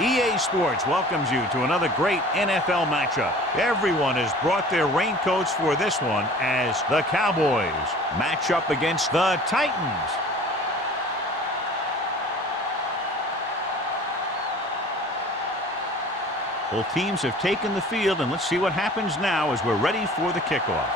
EA Sports welcomes you to another great NFL matchup. Everyone has brought their raincoats for this one as the Cowboys match up against the Titans. Both teams have taken the field, and let's see what happens now as we're ready for the kickoff.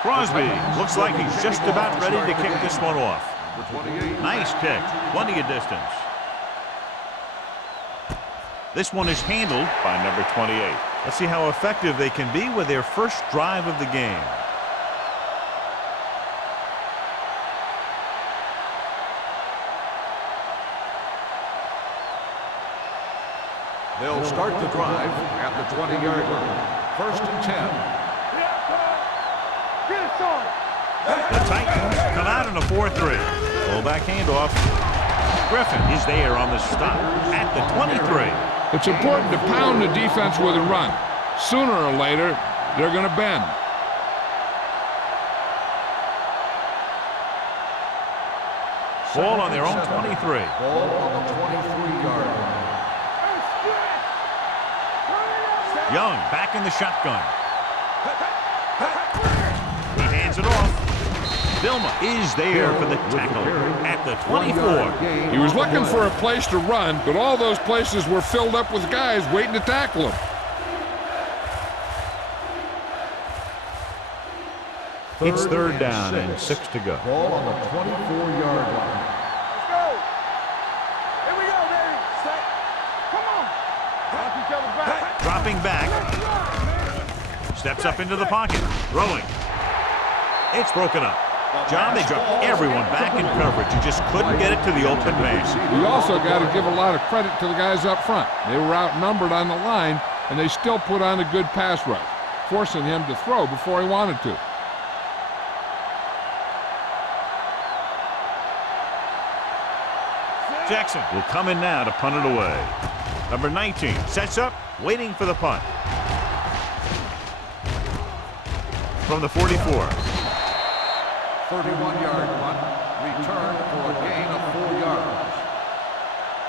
Crosby looks like he's just about ready to kick this one off. Nice kick, plenty of distance. This one is handled by number 28. Let's see how effective they can be with their first drive of the game. They'll start the drive at the 20-yard line. 1st and 10. The Titans come out in a 4-3. Fullback handoff. Griffin is there on the stop at the 23. It's important to pound the defense with a run. Sooner or later, they're going to bend. Ball on their own 23. Ball on the 23-yard line. Young back in the shotgun. He hands it off. Vilma is there for the tackle at the 24. He was looking for a place to run, but all those places were filled up with guys waiting to tackle him. It's 3rd down and 6 to go. Ball on the 24-yard line. Let's go. Here we go, baby. Set. Come on. Knock each other back. Dropping back. Steps up into the pocket. Throwing. It's broken up. John, they dropped everyone back in coverage. You just couldn't get it to the open man. We also got to give a lot of credit to the guys up front. They were outnumbered on the line, and they still put on a good pass rush, forcing him to throw before he wanted to. Jackson will come in now to punt it away. Number 19 sets up, waiting for the punt. From the 44. 31-yard punt, return for a gain of 4 yards.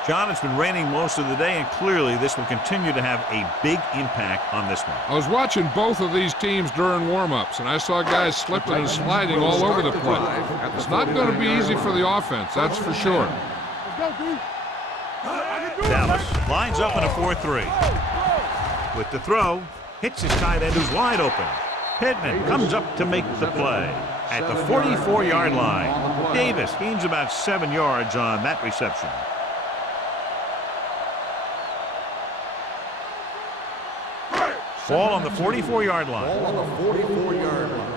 John, it's been raining most of the day, and clearly this will continue to have a big impact on this one. I was watching both of these teams during warm-ups, and I saw guys slipping and sliding all over the place. It's not going to be easy for the offense, that's for sure. Dallas lines up in a 4-3. With the throw, hits his tight end who's wide open. Pittman comes up to make the play at the 44-yard line. Davis gains about 7 yards on that reception. Ball on the 44-yard line. Ball on the 44-yard line.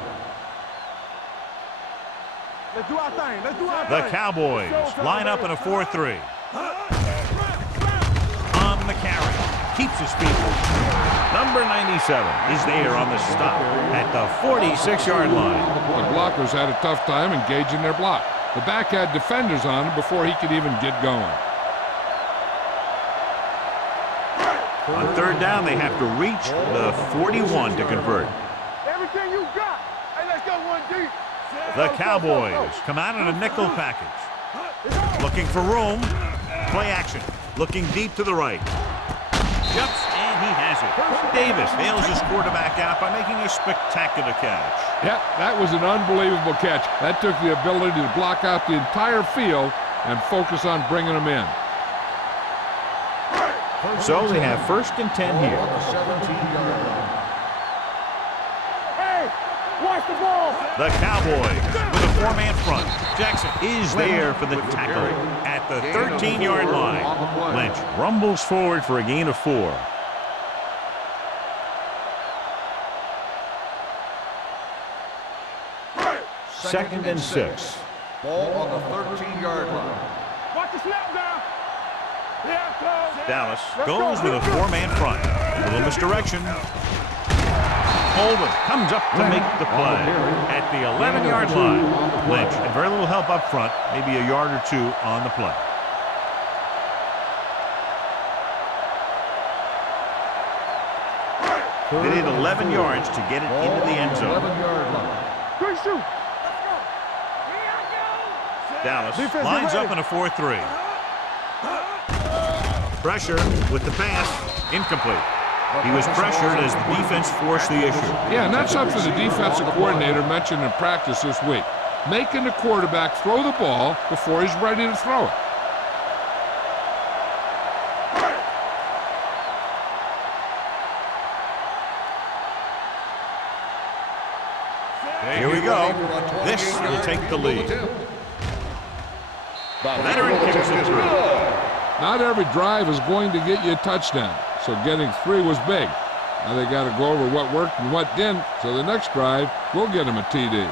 Let's do our thing. Let's do our thing. The Cowboys line up in a 4-3. On the carry. Keeps his feet. Number 97 is there on the stop at the 46-yard line. The blockers had a tough time engaging their block. The back had defenders on him before he could even get going. On 3rd down, they have to reach the 41 to convert. Everything you got. Hey, let's go 1D. The Cowboys come out in a nickel package. Looking for room. Play action. Looking deep to the right. Jumps, and he has it. Davis nails his quarterback out by making a spectacular catch. Yep, that was an unbelievable catch. That took the ability to block out the entire field and focus on bringing them in. So they have 1st and 10 here. On the 17-yard line. Hey, watch the ball. The Cowboys with a 4-man front. Jackson is there for the tackle at the 13-yard line. Lynch rumbles forward for a gain of 4. Second and 6. Ball on the 13-yard line. Watch the snap down. Dallas goes with a 4-man front. A little misdirection. Holden comes up to make the play at the 11-yard line. Lynch had very little help up front, maybe a yard or 2 on the play. They need 11 yards to get it into the end zone. 11-yard line. Quick shoot. Dallas Defense, lines get up in a 4-3. Pressure with the pass. Incomplete. He was pressured as the defense forced the issue. Yeah, and that's something the defensive coordinator mentioned in practice this week. Making the quarterback throw the ball before he's ready to throw it. Here we go. This will take the lead. Veteran kicks it through. Not every drive is going to get you a touchdown, so getting 3 was big. Now they got to go over what worked and what didn't, so the next drive will get them a TD.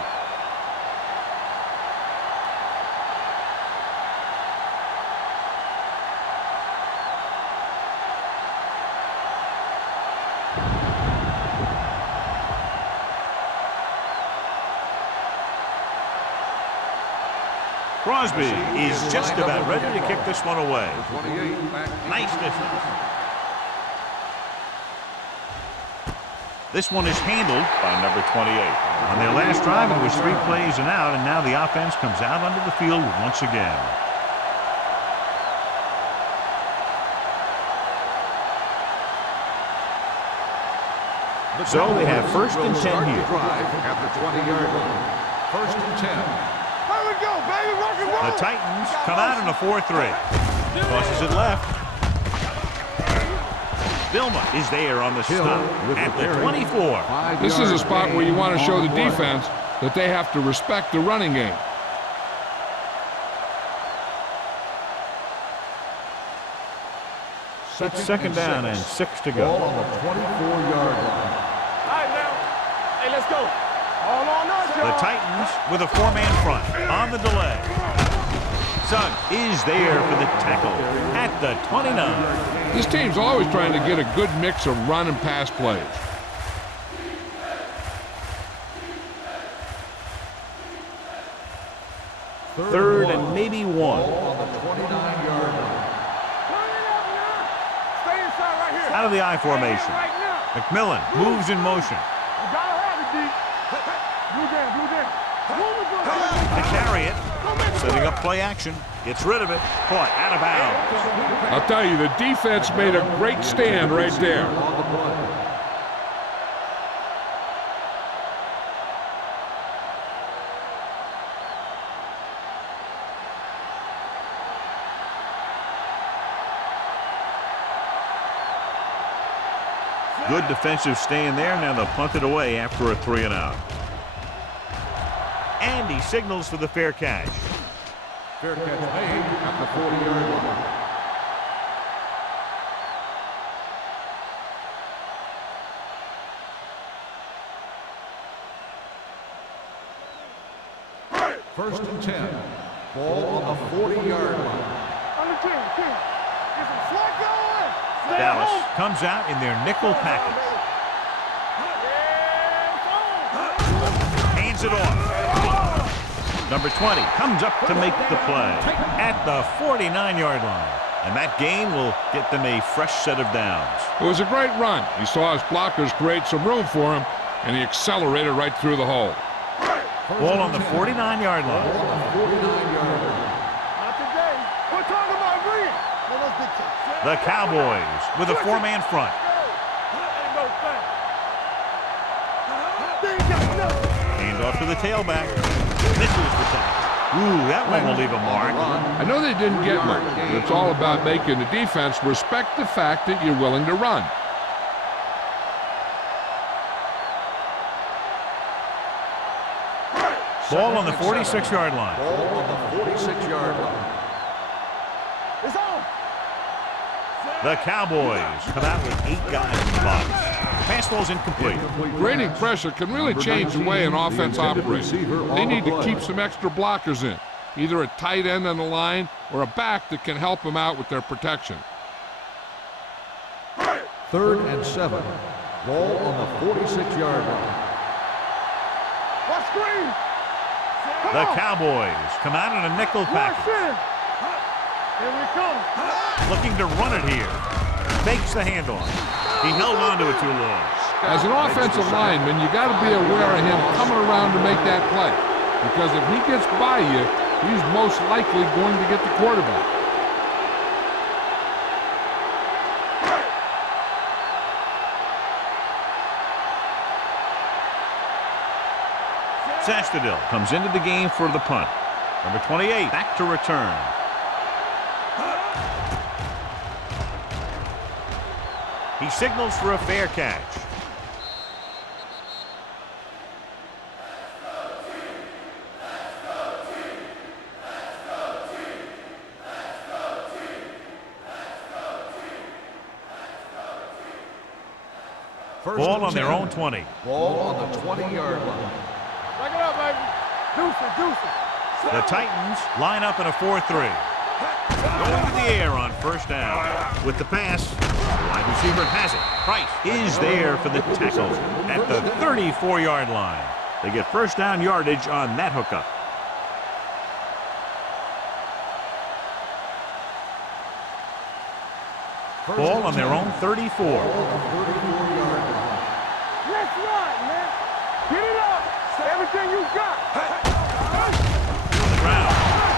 Crosby is just about ready to kick this one away. 28 back. Nice distance. This one is handled by number 28. On their last drive, it was 3 plays and out, and now the offense comes out onto the field once again. So they have first and 10 here. Drive at the 20-yard line. First and 10. There we go, baby. Rock and roll. The Titans come out in a 4-3. Tosses it left. Vilma is there on the stop at the 24. This is a spot where you want to show the defense that they have to respect the running game. It's second down and 6 to Ball go. on the 24-yard line. All right, now. Hey, let's go. All on us, The y'all. Titans with a 4-man front on the delay. Sugg is there for the tackle at the 29. This team's always trying to get a good mix of run and pass plays. Third and maybe 1. Ball on the 29-yard line. Turn it up now. Stay inside right here. Out of the I formation. Right now. McMillan moves in motion. You gotta have it, D. Blue down, blue down. Move it, bro. To carry it. Setting up play action. Gets rid of it. Caught out of bounds. I'll tell you, the defense made a great stand right there. On the play. Good defensive stand there. Now they'll punt it away after a 3 and out. And he signals for the fair catch. Fair catch made at the 40-yard line. First and 10. Ball on the 40-yard line. On the 10. Get some slack going. Stay Dallas home. comes out in their nickel package. Hands it off. Number 20 comes up to make the play at the 49-yard line. And that gain will get them a fresh set of downs. It was a great run. He saw his blockers create some room for him, and he accelerated right through the hole. Ball on the 49-yard line. Ball on the 49-yard line. Not today. We're talking about green. Well, let's get to The Cowboys with a 4-man front. Ain't no thing. They ain't got nothing. Hand off to the tailback. Misses the tackle. Ooh, that one will leave a mark. I know they didn't get much, but it's all about making the defense respect the fact that you're willing to run. Ball on the 46-yard line. Ball on the 46-yard line. It's on. The Cowboys come out with 8 guys in the box. Pass ball's incomplete. Grading pressure can really change the way an offense operates. They need to keep some extra blockers in, either a tight end on the line or a back that can help them out with their protection. 3rd and 7. Ball on the 46-yard line. Watch screen. The Cowboys come out in a nickel package. Here we come. Looking to run it here. Fakes the handoff. He held on to it too long. As an offensive lineman, you got to be aware of him coming around to make that play. Because if he gets by you, he's most likely going to get the quarterback. Sastadil comes into the game for the punt. Number 28 back to return. He signals for a fair catch. Ball on their own 20. Ball on the 20-yard line. Back it up, baby. Deuce it. The Titans line up in a 4-3. Going to the air on first down. With the pass, the wide receiver has it. Price is there for the tackle at the 34-yard line. They get first down yardage on that hookup. Ball on their own 34. Let's run, man. Get it up. Everything you got. On the ground,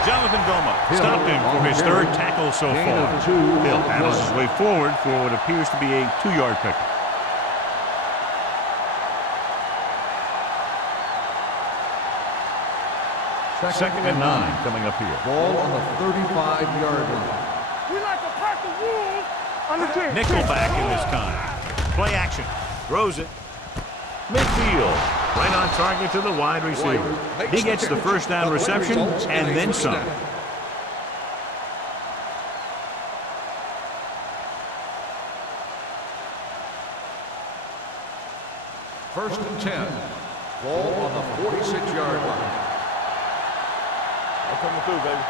Jonathan Goma stopped him for his third tackle so far. Bill paddles his way forward for what appears to be a 2-yard pickup. Second and 9 coming up here. Ball on the 35-yard line. We like a pack of wolves on the team. Nickelback in this time. Play action. Throws it. Midfield. Right on target to the wide receiver. He gets the first down reception and then some. First and 10. Ball on the 46-yard line. I'm coming through, baby.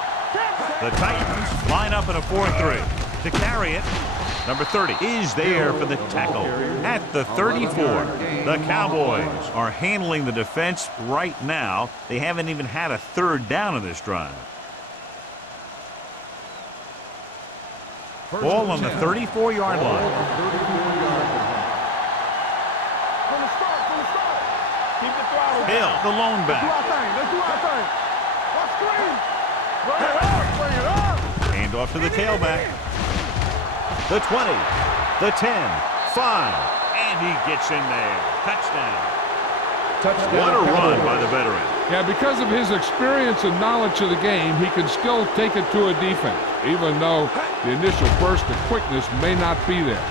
The Titans line up in a 4-3. To carry it, number 30 is there for the tackle at the 34. The Cowboys are handling the defense right now. They haven't even had a third down in this drive. Ball on the 34-yard line. From the start. Keep the throttle. Hill, the lone Let's do back. our thing. Watch screen. Bring it up. Hand off to the tailback. The 20, the 10, 5, and he gets in there. Touchdown. What a run by the veteran. Yeah, because of his experience and knowledge of the game, he can still take it to a defense, even though the initial burst of quickness may not be there.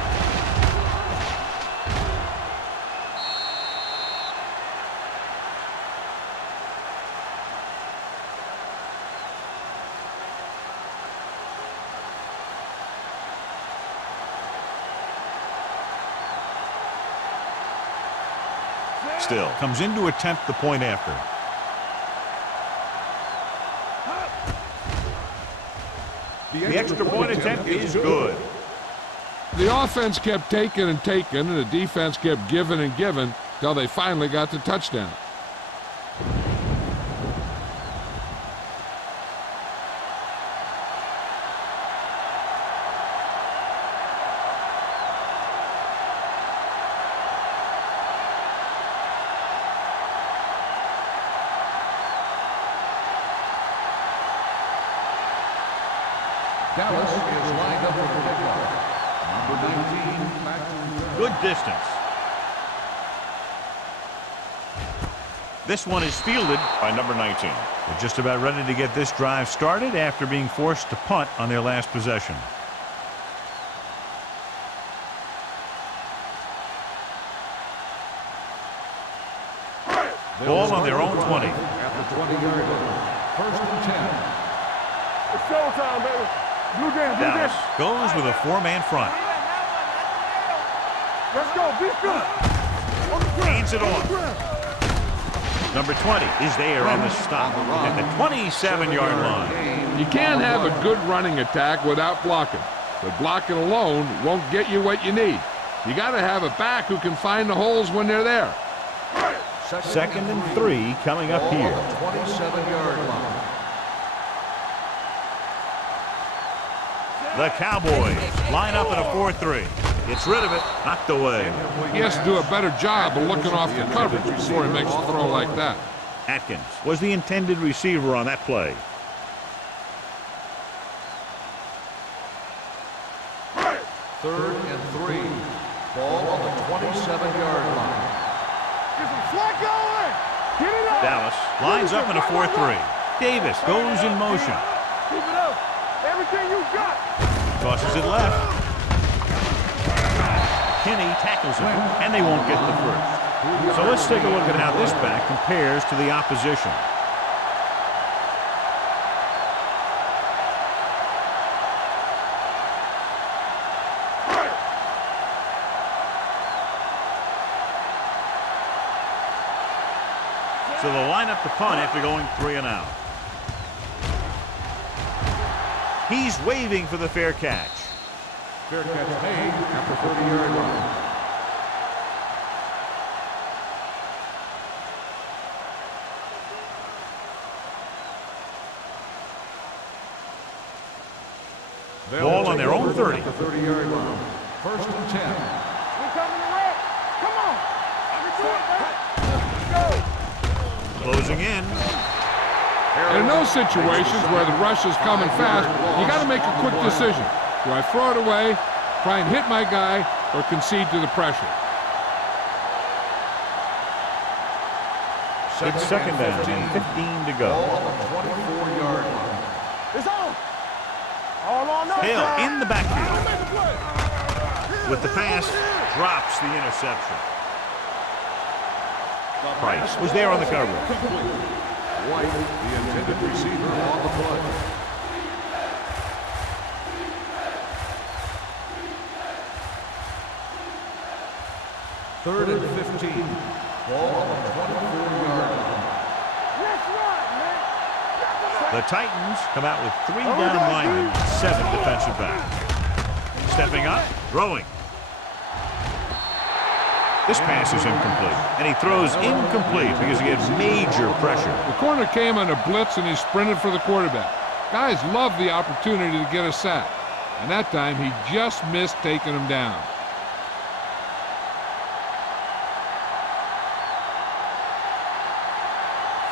Still comes in to attempt the point after. The extra point attempt is good. The offense kept taking and taking, and the defense kept giving and giving till they finally got the touchdown. Dallas is lined up with the kickoff. Number 19, back to Good distance. This one is fielded by number 19. They're just about ready to get this drive started after being forced to punt on their last possession. Ball on their own 20. at the 20-yard line. First and 10. It's showtime, baby. Blue game. Dallas goes with a 4-man front. Let's go. Be good. Hands it off. Number 20 is there on the stop at the 27-yard line. You can't have a good running attack without blocking, but blocking alone won't get you what you need. You got to have a back who can find the holes when they're there. Second and 3 coming up here. 27-yard line. The Cowboys line up in a 4-3. Gets rid of it. Knocked away. He has to do a better job of looking off the coverage before he makes a throw like that. Atkins was the intended receiver on that play. Third and 3. Ball on the 27-yard line. Get some slack going. Get it up. Dallas lines up in a 4-3. Davis goes in motion. Keep it up. Everything you got. Tosses it left. Kinney tackles him, and they won't get the first. So let's take a look at how this back compares to the opposition. So they'll line up the punt after going 3 and out. He's waving for the fair catch. Fair catch made at the 30-yard line. Ball on their own 30. At the 30-yard line. First and 10. We coming to rep. Come on. Let's go. Closing in. In those situations where the rush is coming fast, you got to make a quick decision. Do I throw it away, try and hit my guy, or concede to the pressure? It's second down and 15 to go. Ball on the 24-yard line. It's on. All on us. Hill in the backfield. Make a play. With the pass, drops the interception. Price was there on the coverage. White, the intended receiver on the play. Third and 15. Ball on the 24-yard line. Let's run, man. The Titans come out with 3 down linemen and 7 defensive backs. Stepping up, throwing. This pass is incomplete, and he throws incomplete because he gets major pressure. The corner came on a blitz, and he sprinted for the quarterback. Guys love the opportunity to get a sack, and that time he just missed taking him down.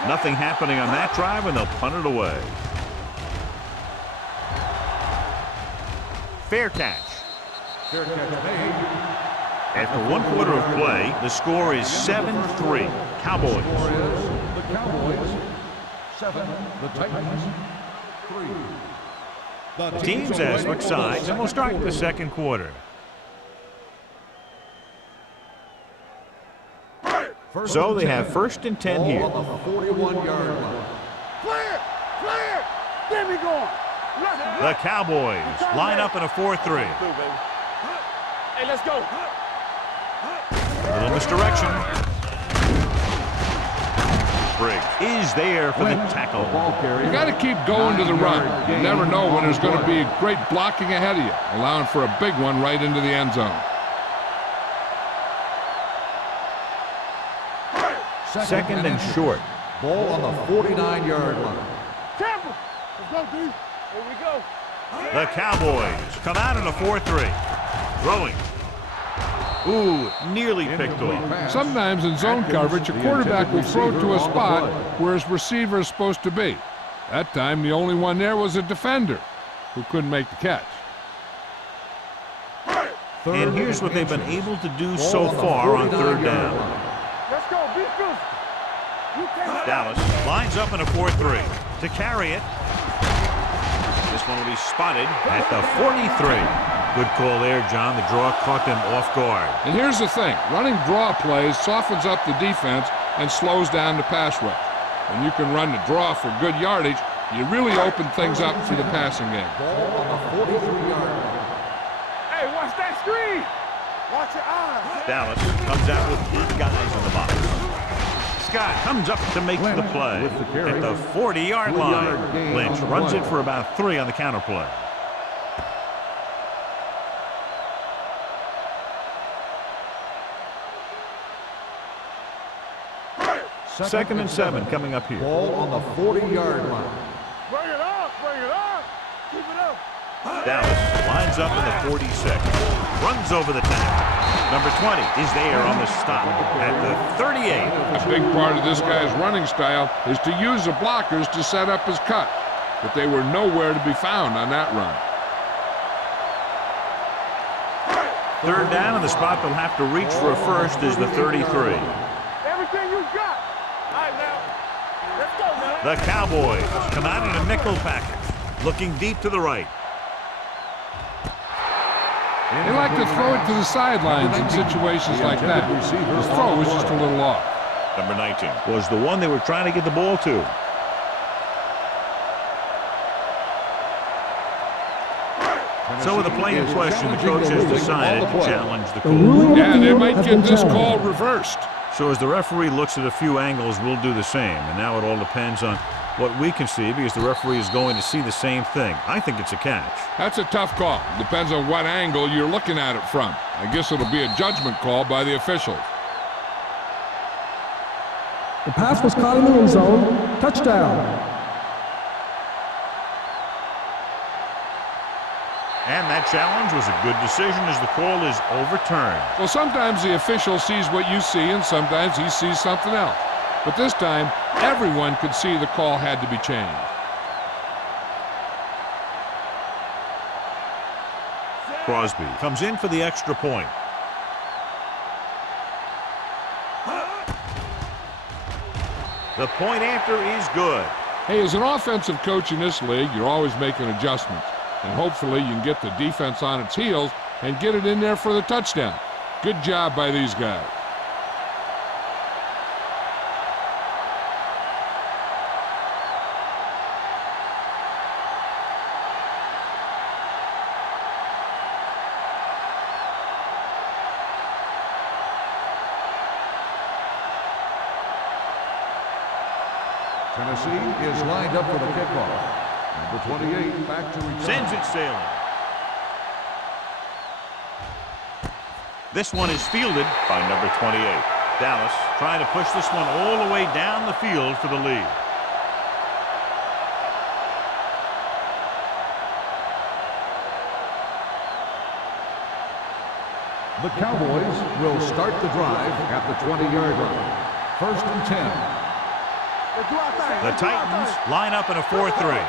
Nothing happening on that drive, and they'll punt it away. Fair catch. Fair catch made. After 1 quarter of play, the score is 7-3. Cowboys. Score is the Cowboys 7, the Titans 3. The Teams as switch sides, and we'll start the second quarter. So they have first and 10 here. On the 41-yard line. Clear. Clear. Get me going. The Cowboys line up in a 4-3. Hey, let's go. Little misdirection. Briggs is there for the tackle. You got to keep going to the run. You never know when there's going to be great blocking ahead of you, allowing for a big one right into the end zone. Second and short. Ball on the 49-yard line. Tampa. Let's go, D. Here we go. The Cowboys come out in a 4-3. Throwing. Ooh, nearly picked off. Sometimes in zone coverage, a quarterback will throw to a spot where his receiver is supposed to be. That time, the only one there was a defender who couldn't make the catch. And here's what they've been able to do so far on third down. Let's go. Be good. Dallas lines up in a 4-3. To carry it. This one will be spotted at the 43. Good call there, John. The draw caught them off guard. And here's the thing. Running draw plays softens up the defense and slows down the pass rush. When you can run the draw for good yardage, you really open things up for the passing game. Ball on the 43-yard line. Hey, watch that screen. Watch your eyes. Dallas comes out with 8 guys in the box. Scott comes up to make the play at the 40-yard line. Lynch runs it for about 3 on the counter play. Second and 7 coming up here. Ball on the 40-yard line. Bring it up. Bring it up. Keep it up. Dallas lines up in the 46. runs over the tackle. Number 20 is there on the stop at the 38. A big part of this guy's running style is to use the blockers to set up his cut, but they were nowhere to be found on that run. Third down, and the spot they'll have to reach for a first is the 33. Everything you got. All right, now. Let's go, man. The Cowboys come out in a nickel package, looking deep to the right. They like to throw it to the sidelines in situations like that. His throw was just a little off. Number 19 was the one they were trying to get the ball to. So with the play in question, the coach has decided to challenge the call. Yeah, they might get this call reversed. So as the referee looks at a few angles, we'll do the same. And now it all depends on what we can see, because the referee is going to see the same thing. I think it's a catch. That's a tough call. Depends on what angle you're looking at it from. I guess it'll be a judgment call by the officials. The pass was caught in the end zone. Touchdown. And that challenge was a good decision as the call is overturned. Well, sometimes the official sees what you see, and sometimes he sees something else. But this time, everyone could see the call had to be changed. Crosby comes in for the extra point. The point after is good. Hey, as an offensive coach in this league, you're always making adjustments. And hopefully you can get the defense on its heels and get it in there for the touchdown. Good job by these guys. Tennessee is lined up for the kickoff. Number 28 back to return. Sends it sailing. This one is fielded by number 28. Dallas trying to push this one all the way down the field for the lead. The Cowboys will start the drive at the 20-yard line. 1st and 10. The Titans line up in a 4-3.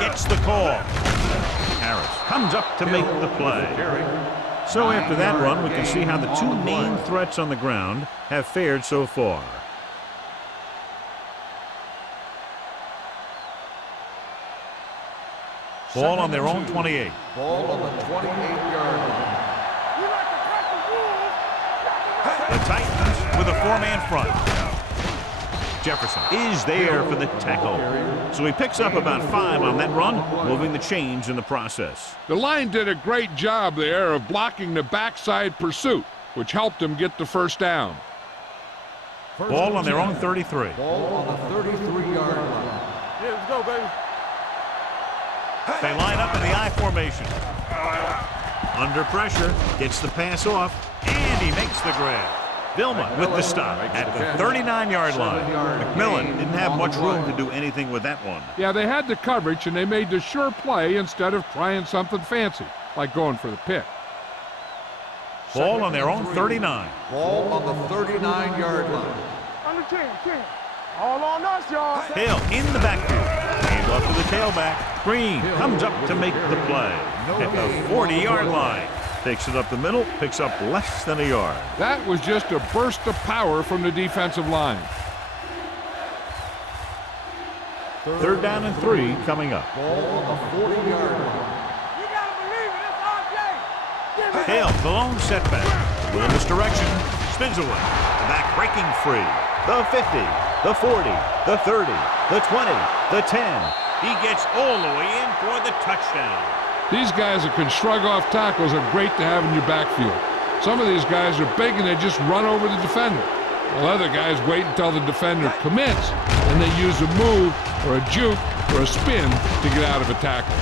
Gets the call. Harris comes up to make the play. So after that run, we can see how the two main threats on the ground have fared so far. Ball on their own 28. Ball on the 28-yard line. The Titans with a four-man front. Jefferson is there for the tackle. So he picks up about 5 on that run, moving the chains in the process. The line did a great job there of blocking the backside pursuit, which helped them get the first down. Ball on their own 33. Ball on the 33-yard line. Yeah, let's go, baby. They line up in the I formation. Under pressure, gets the pass off, and he makes the grab. Vilma with the stop at the 39-yard line. McMillan didn't have much room to do anything with that one. Yeah, they had the coverage, and they made the sure play instead of trying something fancy, like going for the pick. Ball on their own 39. Ball on the 39-yard line. Under 10. All on us, y'all. Hill in the backfield. Hand off to the tailback. Green comes up to make the play at the 40-yard line. Takes it up the middle, picks up less than a yard. That was just a burst of power from the defensive line. 3rd down and 3 coming up. Ball on the 40-yard line. You gotta believe it. It's RJ. Hill, the lone setback. A little misdirection. Spins away. The back breaking free. The 50, the 40, the 30, the 20, the 10. He gets all the way in for the touchdown. These guys that can shrug off tackles are great to have in your backfield. Some of these guys are big and they just run over the defender. While other guys wait until the defender commits and they use a move or a juke or a spin to get out of a tackle.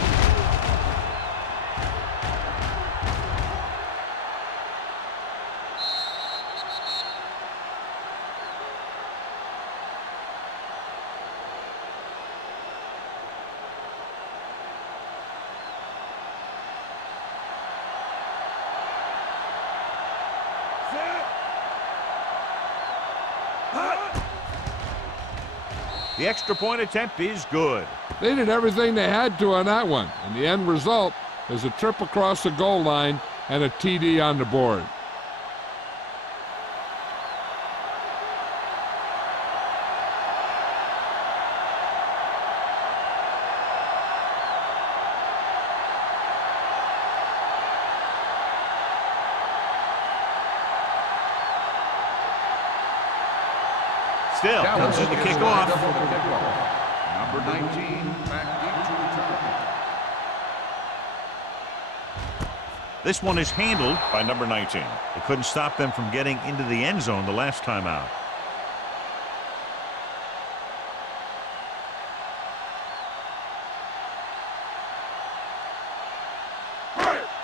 The extra point attempt is good. They did everything they had to on that one, and the end result is a trip across the goal line and a TD on the board. Still comes in to kick off. Number 19, back deep to return. This one is handled by number 19. It couldn't stop them from getting into the end zone the last time out.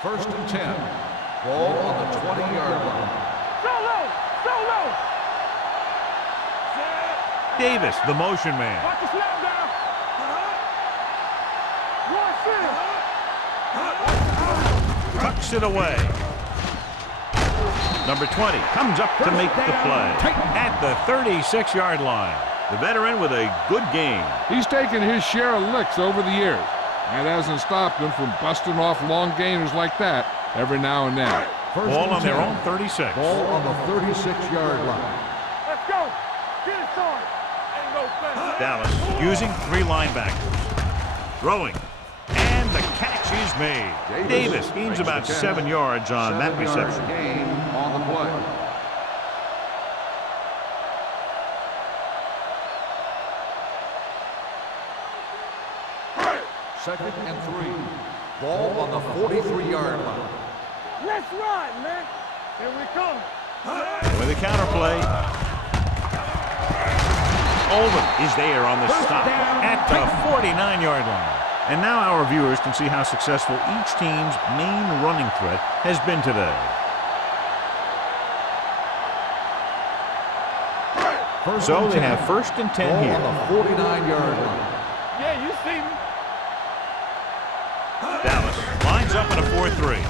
First and 10. Ball on the 20-yard line. Davis, the motion man. Watch the snap down. Tucks it away. Number 20 comes up to make the play at the 36-yard line. The veteran with a good game. He's taken his share of licks over the years. That hasn't stopped him from busting off long gainers like that every now and then. Ball on their own 36. Ball on the 36-yard line. Let's go. Get it started. Ain't no fence. Dallas using 3 linebackers. Throwing. And the catch is made. Davis gains about 7 yards on that reception. Gain on the play. Second and 3. Ball on the 43-yard line. Let's ride, man. Here we come. With a counterplay. Oldham is there on the stop at the 49-yard line. And now our viewers can see how successful each team's main running threat has been today. So they have first and 10 here. On the 49-yard line. Yeah, you see me. Dallas lines up in a 4-3.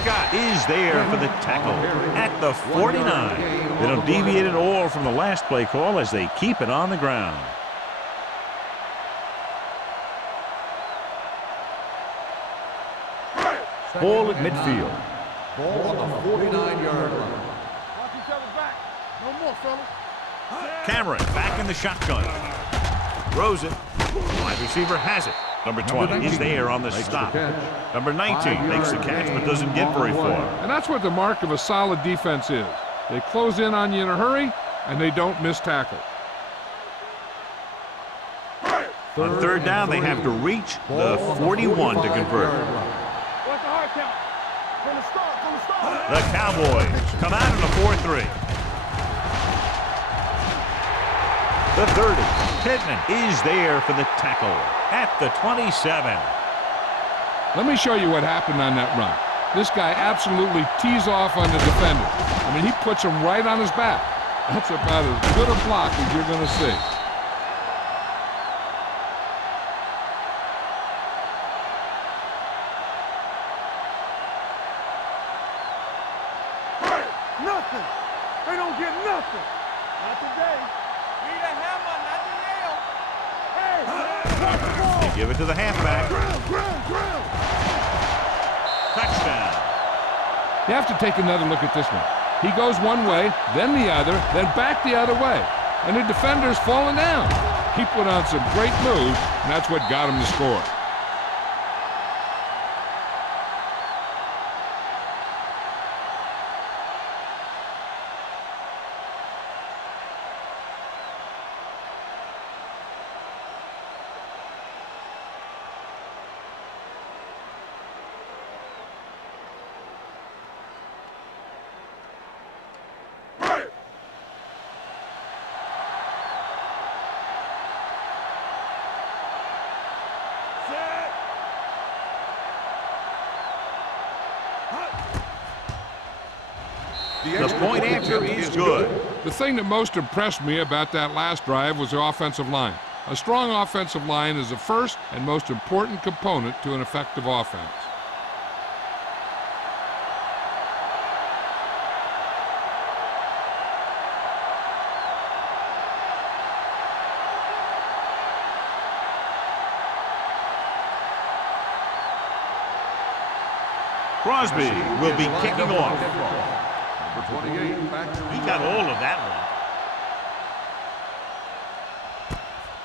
Scott is there for the tackle at the 49. They don't deviate at all from the last play call as they keep it on the ground. Ball at midfield. Ball on the 49-yard line. Watch each other back. No more, fellas. Cameron back in the shotgun. Throws it. Wide receiver has it. Number 20 is there on the stop. Number 19 makes the catch but doesn't get very far. And that's what the mark of a solid defense is. They close in on you in a hurry, and they don't miss tackle. On third down, they have to reach the 41 to convert. What's the hard count? From the start. The Cowboys come out in a 4-3. The 30. Pittman is there for the tackle at the 27. Let me show you what happened on that run. This guy absolutely tees off on the defender. I mean, he puts him right on his back. That's about as good a block as you're going to see. Nothing. They don't get nothing. Not today. Need a hammer, not the nail. Hey, They give it to the halfback. ground. Touchdown. You have to take another look at this one. He goes one way, then the other, then back the other way. And the defender's falling down. He put on some great moves, and that's what got him the score. The point after is good. The thing that most impressed me about that last drive was the offensive line. A strong offensive line is the first and most important component to an effective offense. Crosby will be kicking off. Number 28, back to He got all of that one.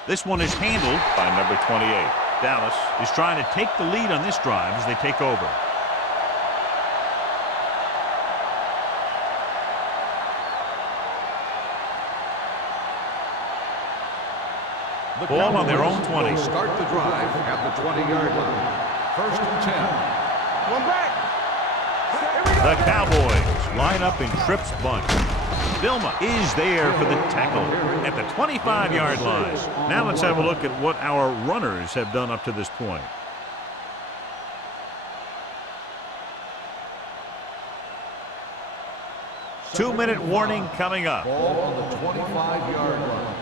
This one is handled by number 28. Dallas is trying to take the lead on this drive as they take over. the Ball on their own Cowboys 20. will start the drive at the 20-yard line. 1st and 10. One back. Here we go. The Cowboys line up in Tripp's bunch. Vilma is there for the tackle at the 25-yard line. Now let's have a look at what our runners have done up to this point. Two-minute warning coming up. Ball on the 25-yard line.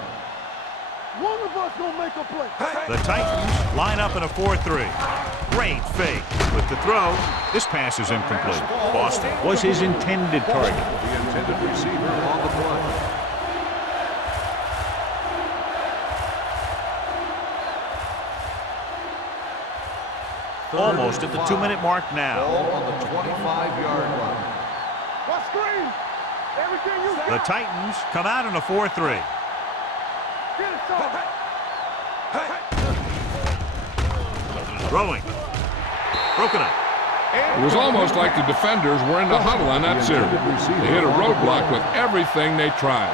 One of us gonna make a play. The Titans line up in a 4-3. Great fake with the throw. This pass is incomplete. Boston was his intended target. The intended receiver on the play. Almost at the 2-minute mark now. Ball on the 25-yard line. What screen? Everything you The got. Titans come out in a 4-3. Get it, son. Throwing. Broken up. It was almost like the defenders were in the huddle on that series. They hit a roadblock with everything they tried.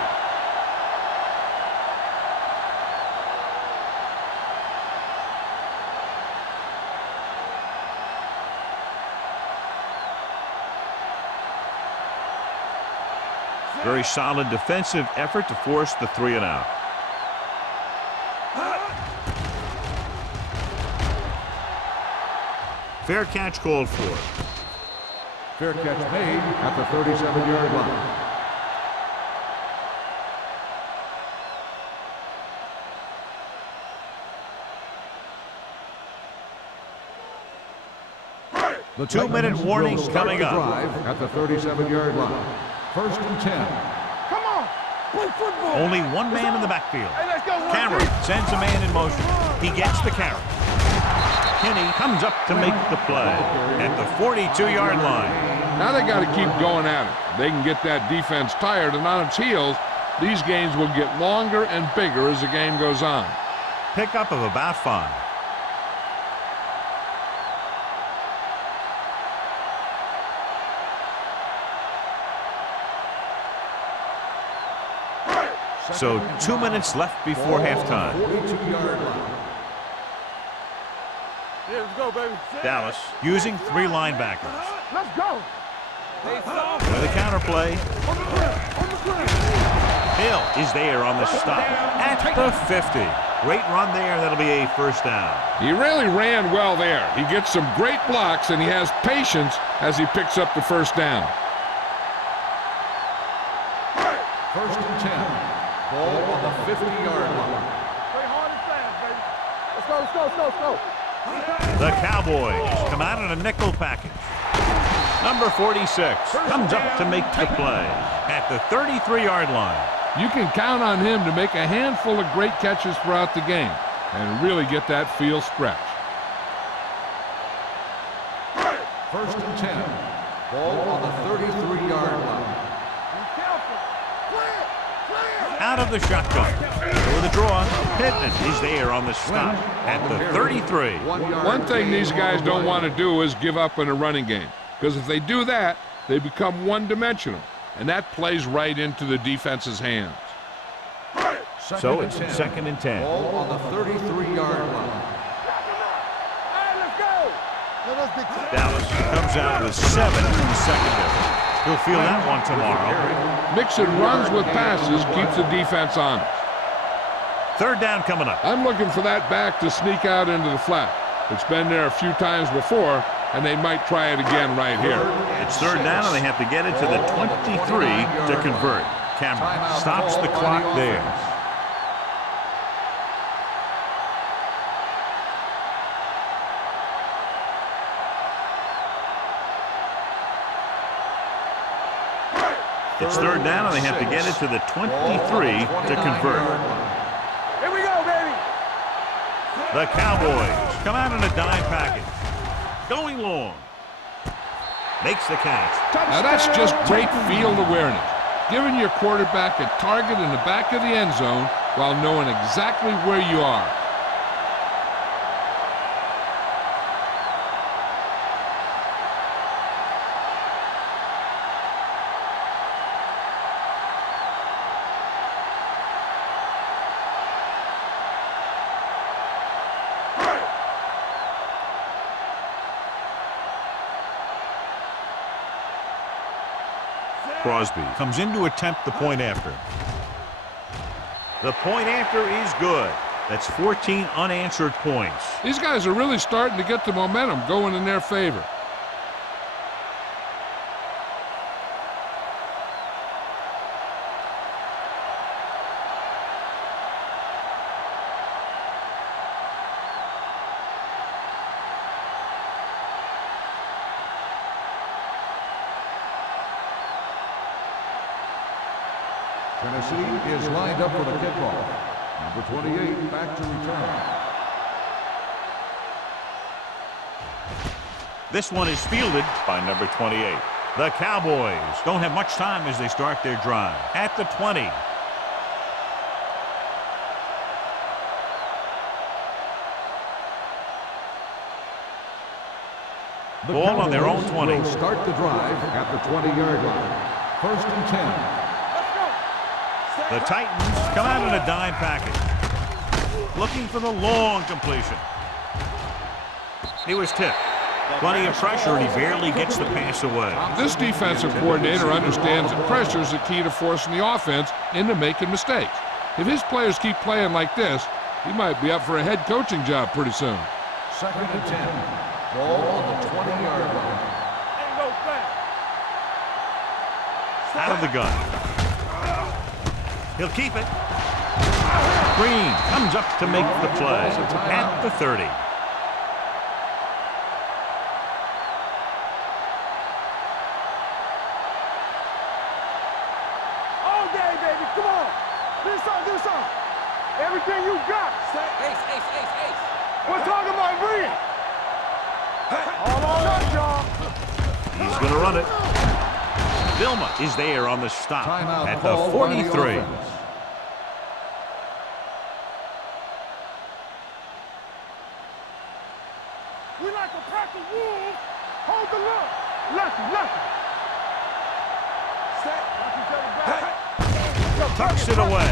Very solid defensive effort to force the 3-and-out. Fair catch called for. Fair catch made at the 37-yard line. The 2-minute Titans warning will start coming the up. drive at the 37-yard line. 1st and 10. Come on. Play football. Only one man in the backfield. Hey, let's go. Cameron sends a man in motion. He gets the carry. Kinney comes up to make the play at the 42-yard line. Now they got to keep going at it. They can get that defense tired and on its heels. These games will get longer and bigger as the game goes on. Pickup of about 5. So 2 minutes left before halftime. 42-yard line. Yeah, let's go, baby. Dallas using 3 linebackers. Let's go. With a counter play. On the ground. On the ground. Hill is there on the stop at the 50. Great run there. That'll be a first down. He really ran well there. He gets some great blocks, and he has patience as he picks up the first down. 1st and 10. Ball on the 50-yard line. Play hard and fast, baby. Let's go, let's go, let's go, let's go. The Cowboys come out in a nickel package. Number 46 comes up to make the play at the 33-yard line. You can count on him to make a handful of great catches throughout the game and really get that field stretch. 1st and 10. Ball on the 33-yard line. Be careful. Clear. Clear. Out of the shotgun. For the draw, Pittman is there on the stop at the 33. 1 yard. One thing these guys don't want to do is give up in a running game, because if they do that, they become one-dimensional, and that plays right into the defense's hands. So it's 2nd and 10. Ball on the 33-yard line. Hey, let's go. Let's be Dallas comes out with 7 in the secondary. He'll feel that one tomorrow. Mixing runs with passes keeps the defense honest. 3rd down coming up. I'm looking for that back to sneak out into the flat. It's been there a few times before, and they might try it again right here. It's 3rd down, and they have to get it to the 23 to convert. Cameron stops the clock there. It's 3rd down, and they have to get it to the 23 to convert. Here we go, baby. The Cowboys come out in a dime package. Going long. Makes the catch. Now that's just great field awareness, giving your quarterback a target in the back of the end zone while knowing exactly where you are. Crosby comes in to attempt the point after. The point after is good. That's 14 unanswered points. These guys are really starting to get the momentum going in their favor. Tennessee is lined up for the kickoff. Number 28 back to return. This one is fielded by number 28. The Cowboys don't have much time as they start their drive. At the 20. Ball on their own 20. Will start the drive at the 20-yard line. 1st and 10. The Titans come out in a dime package, looking for the long completion. He was tipped. Plenty of pressure, and he barely gets the pass away. This defensive coordinator understands that pressure is the key to forcing the offense into making mistakes. If his players keep playing like this, he might be up for a head coaching job pretty soon. 2nd and 10. Ball on the 20-yard line. Out of the gun. He'll keep it. Green comes up to make the play at the 30. All day, baby. Come on. Do something. Everything you got. Ace. We're talking about Green. All on us, y'all. He's going to run it. Vilma is there on the stop at the 43. We like a pack of wolves. Hold the look. Left. Set. Watch each other back. Tucks it away.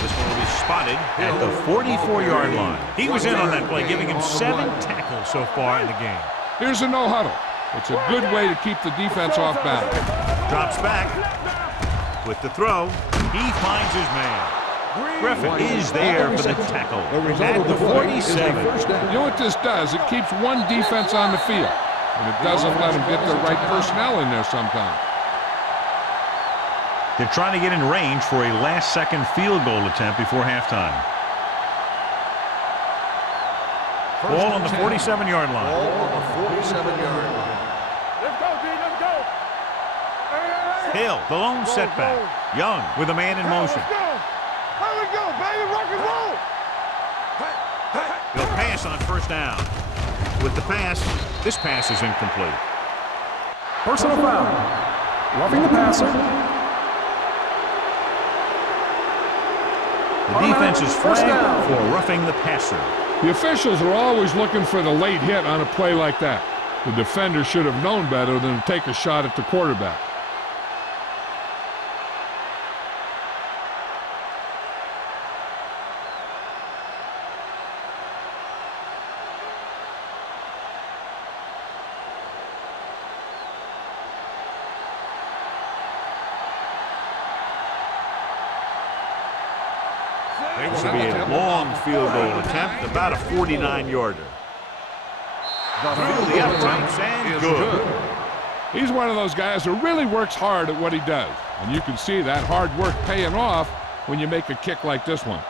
This one will be spotted at the 44-yard line. He was in on that play, giving him 7 tackles so far in the game. Here's a no huddle. It's a good way to keep the defense off balance. Drops back. With the throw, he finds his man. Griffin is there for the tackle at the 47. You know what this does? It keeps one defense on the field, and it doesn't let them get the right personnel in there sometimes. They're trying to get in range for a last-second field goal attempt before halftime. Ball on the 47-yard line. Ball on the 47-yard line. Let's go, D. Let's go. Hill, the lone setback. Young with a man in motion. Let's go. There we go, baby. Rock and roll. He'll pass on 1st down. With the pass, this pass is incomplete. Personal foul. Roughing the passer. The defense is flagged for roughing the passer. The officials are always looking for the late hit on a play like that. The defender should have known better than to take a shot at the quarterback. It should be a long field goal attempt, about a 49-yarder. Through the uprights and good. He's one of those guys who really works hard at what he does. And you can see that hard work paying off when you make a kick like this one.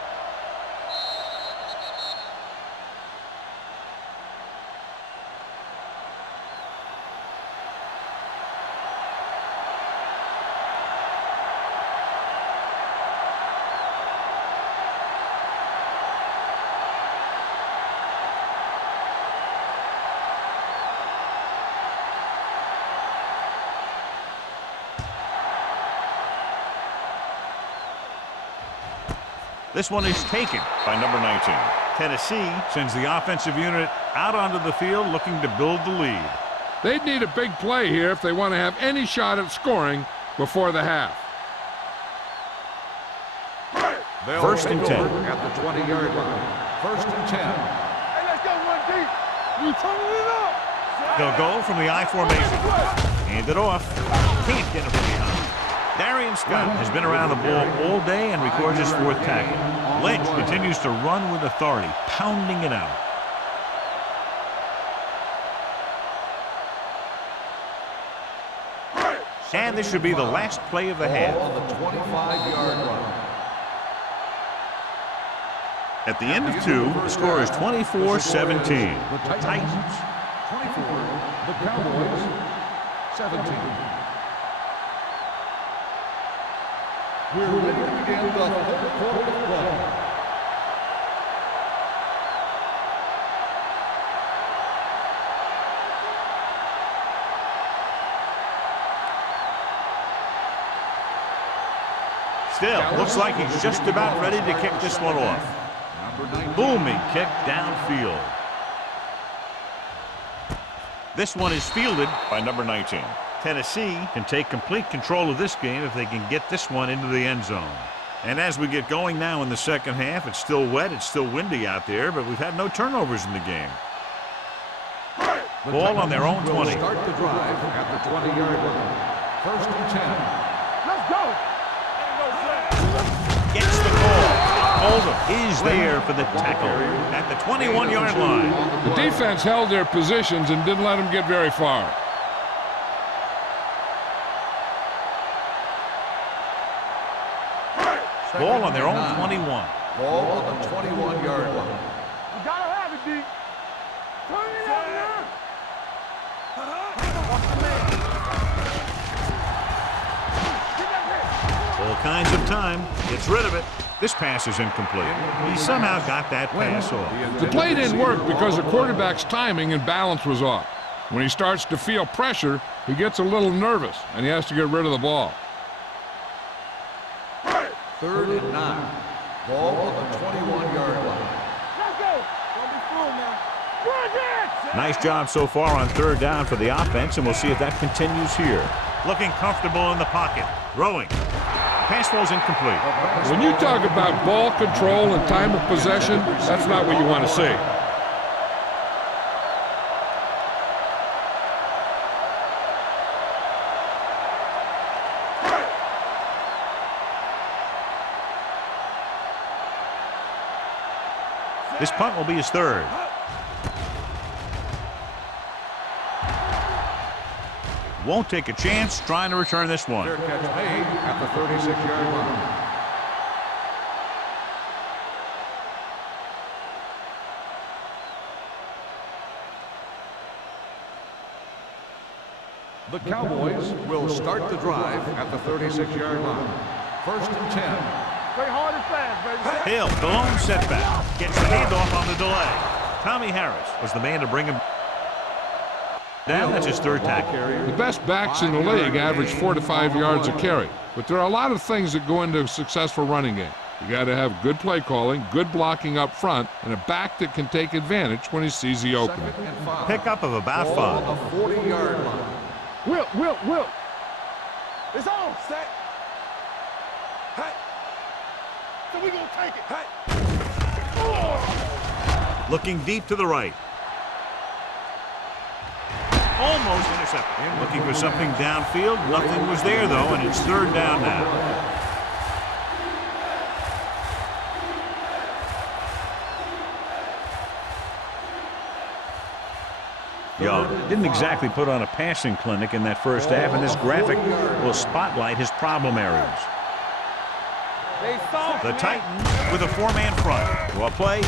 This one is taken by number 19. Tennessee sends the offensive unit out onto the field looking to build the lead. They'd need a big play here if they want to have any shot at scoring before the half. First and 10. At the 20-yard line. First and 10. Hey, let's go one deep. You turning it up. They'll go from the I formation. Hand it off. Can't get it from behind. Darian Scott has been around the ball all day and records his 4th tackle. Lynch continues to run with authority, pounding it out. And this should be the last play of the half. On the 25-yard line. At the end of 2, the score is 24-17. The Titans 24, the Cowboys 17. We're ready to begin the third quarter of play. Still, looks like he's just about ready to kick this one off. Booming kick downfield. This one is fielded by number 19. Tennessee can take complete control of this game if they can get this one into the end zone. And as we get going now in the second half, it's still wet, it's still windy out there, but we've had no turnovers in the game. Ball on their own 20. Start the drive at the 20-yard line. First and 10. Let's go. Gets the call. Oldham is there for the tackle at the 21-yard line. The defense held their positions and didn't let them get very far. Ball on their own 21. Ball on the 21-yard line. You gotta have it, D. Turn it out now. All kinds of time. Gets rid of it. This pass is incomplete. He somehow got that pass off. The play didn't work because the quarterback's timing and balance was off. When he starts to feel pressure, he gets a little nervous, and he has to get rid of the ball. Third and 9. Ball on the 21-yard line. Let's go. Don't be fooled now. Good. Nice job so far on third down for the offense, and we'll see if that continues here. Looking comfortable in the pocket. Throwing. Pass falls incomplete. When you talk about ball control and time of possession, that's not what you want to see. This punt will be his 3rd. Won't take a chance trying to return this one. Fair catch made at the 36-yard line. The Cowboys will start the drive at the 36-yard line. First and 10. Play hard and fast, baby. Hill, the lone setback. Gets the handoff on the delay. Tommy Harris was the man to bring him down. That's his 3rd tackle. The best backs in the league average 4 to 5 yards a carry. But there are a lot of things that go into a successful running game. You got to have good play calling, good blocking up front, and a back that can take advantage when he sees the opening. Pickup of about 5. On the 40-yard line. Will. It's on. Set. Hey. So we gonna take it. Hey. Oh. Looking deep to the right. Almost intercepted. Looking for something downfield. Nothing was there, though, and it's 3rd down now. Young didn't exactly put on a passing clinic in that first half, and this graphic will spotlight his problem areas. The Titans with a 4-man front. To a play.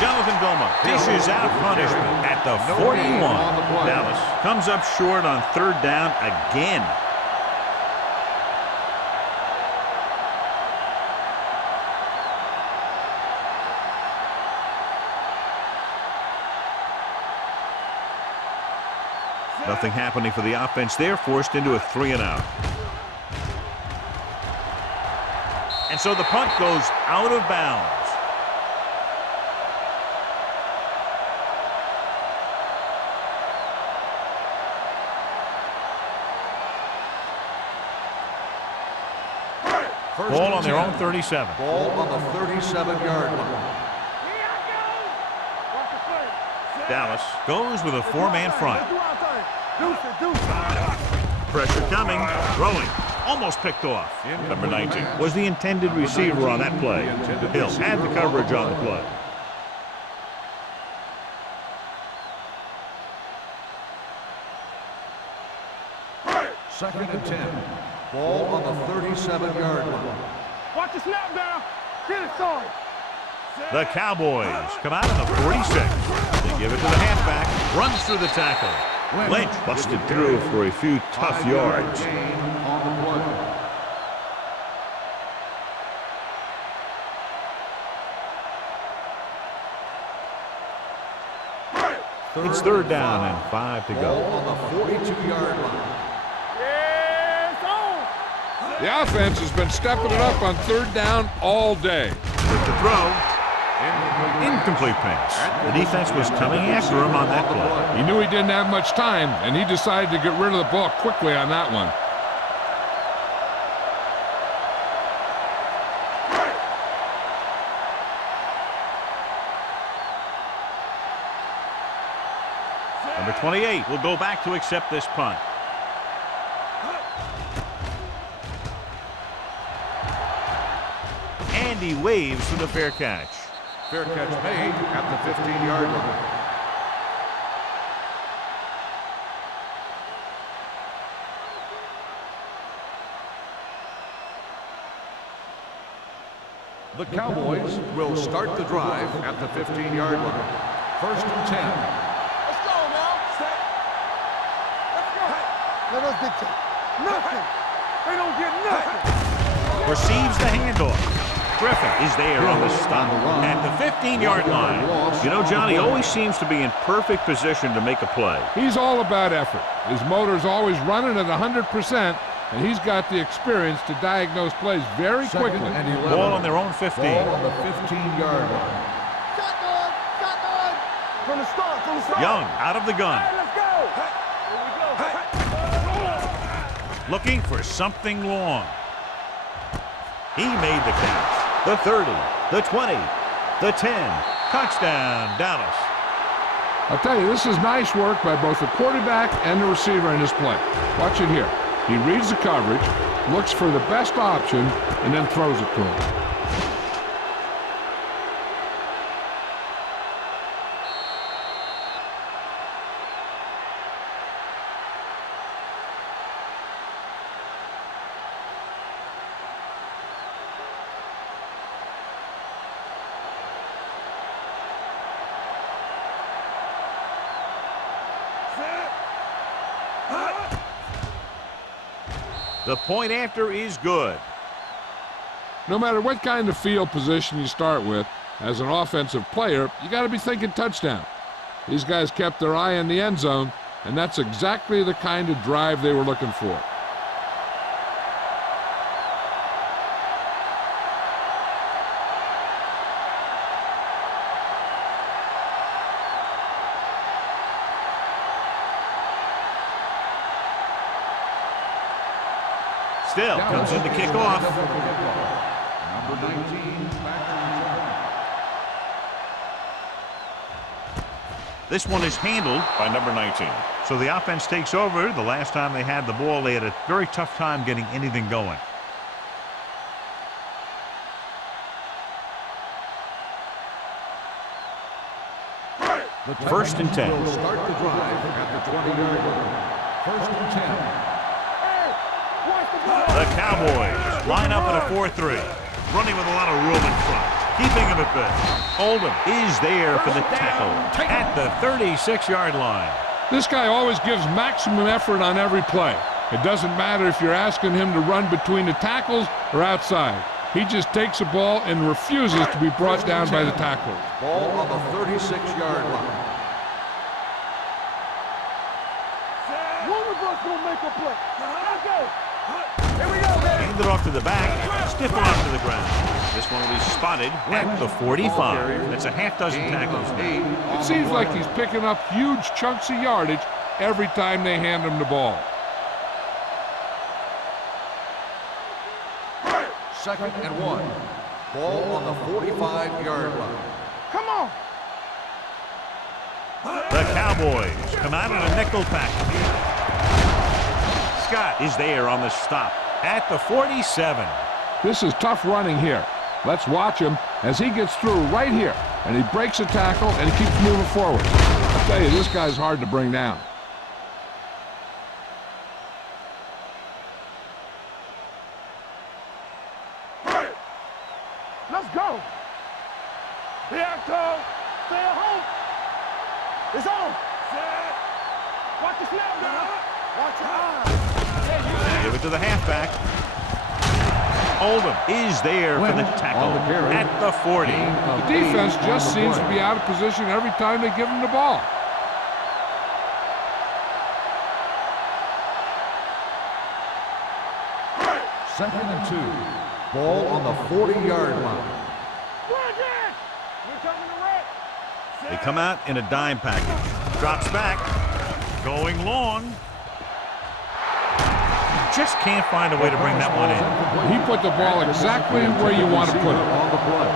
Jonathan Goma dishes out punishment at the 41. Dallas comes up short on 3rd down again. Nothing happening for the offense there, forced into a 3-and-out. And so the punt goes out of bounds. Ball on their own 37. Ball on the 37-yard line. Dallas goes with a four-man front. Pressure coming, throwing, almost picked off. Number 19 was the intended receiver on that play. Hill had the coverage on the play. Second and 10. Ball on the 37-yard line. Watch the snap down. Get it, son. The Cowboys come out in the 46. They give it to the halfback, runs through the tackle. Lynch busted through for a few tough yards. It's third down and 5 to go. On the 42-yard line. The offense has been stepping it up on third down all day. With the throw, incomplete pass. The defense was coming after him on that play. He knew he didn't have much time, and he decided to get rid of the ball quickly on that one. Number 28 will go back to accept this punt. And he waves for the fair catch. Fair catch made at the 15-yard line. The Cowboys will start the drive at the 15-yard line. First and 10. Let's go now. Let's go. Let us dictate. Nothing. They don't get nothing. Receives the handoff. Griffin is there on the stop at the 15-yard line. You know, Johnny always seems to be in perfect position to make a play. He's all about effort. His motor's always running at 100%, and he's got the experience to diagnose plays very quickly. Ball on their own 15. Ball on the 15-yard line. Shotgun. Shotgun. From the start. From the start. Young out of the gun. Hey, let's go. Here we go. Looking for something long. He made the catch. The 30, the 20, the 10. Touchdown, Dallas. I'll tell you, this is nice work by both the quarterback and the receiver in this play. Watch it here. He reads the coverage, looks for the best option, and then throws it to him. The point after is good. No matter what kind of field position you start with, as an offensive player, you got to be thinking touchdown. These guys kept their eye on the end zone, and that's exactly the kind of drive they were looking for. Still comes in to kick off. Number 19, back on the This one is handled by number 19. So the offense takes over. The last time they had the ball, they had a very tough time getting anything going. First and 10. will start the drive at the 20-yard line. First and 10. The Cowboys line up in a 4-3, running with a lot of room in front, keeping him at bay. Oldham is there for the tackle at the 36-yard line. This guy always gives maximum effort on every play. It doesn't matter if you're asking him to run between the tackles or outside. He just takes the ball and refuses to be brought down by the tacklers. Ball on the 36-yard line. One of us gonna make a play. Let's go. Here we go, baby. Hand it off to the back. Stiff off to the ground. This one will be spotted at the 45. That's a half dozen tackles now. It seems like he's picking up huge chunks of yardage every time they hand him the ball. Second and 1. Ball on the 45-yard line. Come on. The Cowboys come out in a nickel package. Scott is there on the stop at the 47. This is tough running here. Let's watch him as he gets through right here. And he breaks a tackle and he keeps moving forward. I'll tell you, this guy's hard to bring down. Let's go. Beato, stay at home. It's on. Set. Watch the snap now. Watch your eyes. Give it to the halfback. Oldham is there for the tackle at the 40. The defense just seems to be out of position every time they give him the ball. Second and 2. Ball on the 40-yard line. They come out in a dime package. Drops back. Going long. Just can't find a way to bring that one in. He put the ball exactly where you want to put it. On the play.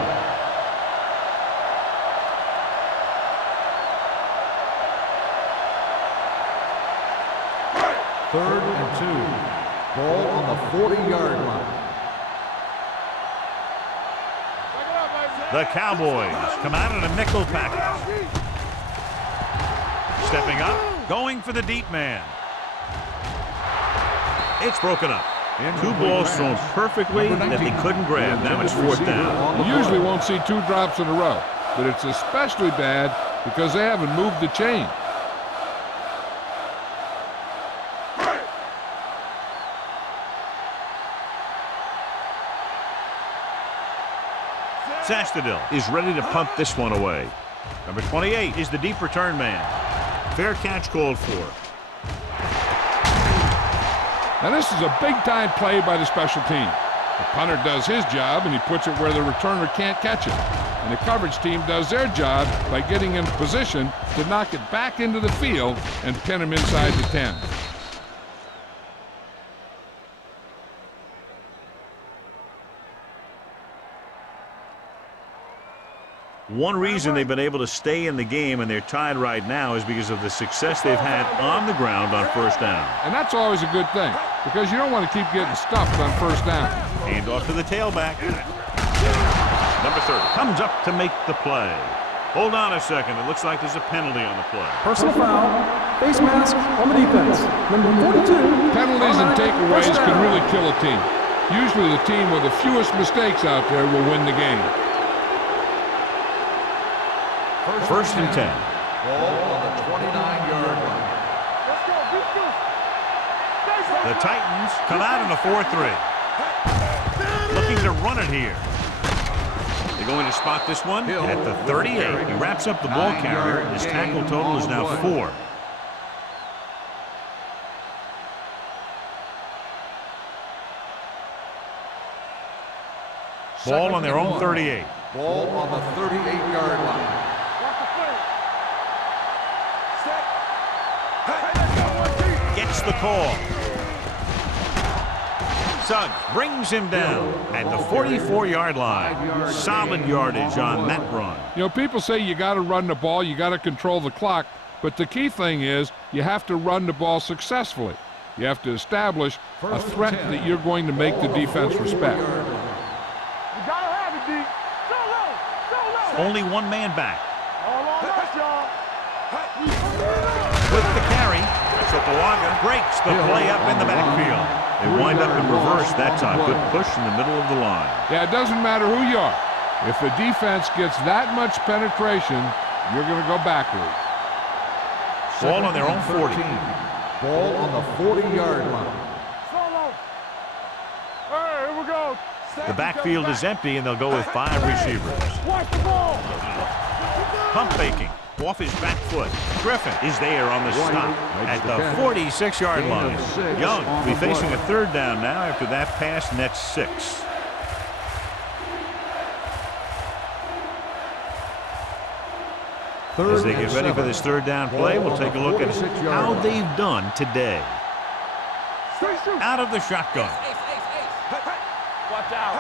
Third and 2. Ball on the 40-yard line. The Cowboys come out in a nickel package. Stepping up, going for the deep man. It's broken up. Two balls thrown perfectly that they couldn't grab. Now it's fourth down. You usually won't see two drops in a row, but it's especially bad because they haven't moved the chain. Sastadil is ready to pump this one away. Number 28 is the deep return man. Fair catch called for. Now this is a big-time play by the special team. The punter does his job, and he puts it where the returner can't catch it. And the coverage team does their job by getting in position to knock it back into the field and pin him inside the 10. One reason they've been able to stay in the game and they're tied right now is because of the success they've had on the ground on first down. And that's always a good thing, because you don't want to keep getting stuffed on first down. Hand off to the tailback. Number 30 comes up to make the play. Hold on a second. It looks like there's a penalty on the play. Personal foul. Face mask on the defense. Number 42. Penalties and takeaways can really kill a team. Usually the team with the fewest mistakes out there will win the game. First and 10. Ball on the 29-yard line. Let's go. Beat you. The Titans come out in a 4-3. Looking to run it here. They're going to spot this one at the 38. He wraps up the ball carrier. His tackle total is now 4. Ball on their own 38. Ball on the 38-yard line. Gets the call. Suggs brings him down at the 44-yard line. Solid yardage on that run. You know, people say you got to run the ball, you got to control the clock, but the key thing is you have to run the ball successfully. You have to establish a threat that you're going to make the defense respect. Only one man back. All on us, y'all. With the carry, Sopoaga breaks the play up in the backfield. They wind up in reverse that time. Good push in the middle of the line. Yeah, it doesn't matter who you are. If the defense gets that much penetration, you're going to go backwards. Ball on their own 40. Ball on the 40-yard line. Solo. Hey, here we go. The backfield is empty, and they'll go with 5 receivers. Watch the ball. Pump faking. off his back foot. Griffin is there on the stop at the 46-yard line. Young will be facing a third down now after that pass nets 6. As they get ready for this third down play, we'll take a look at how they've done today. Out of the shotgun. Watch out.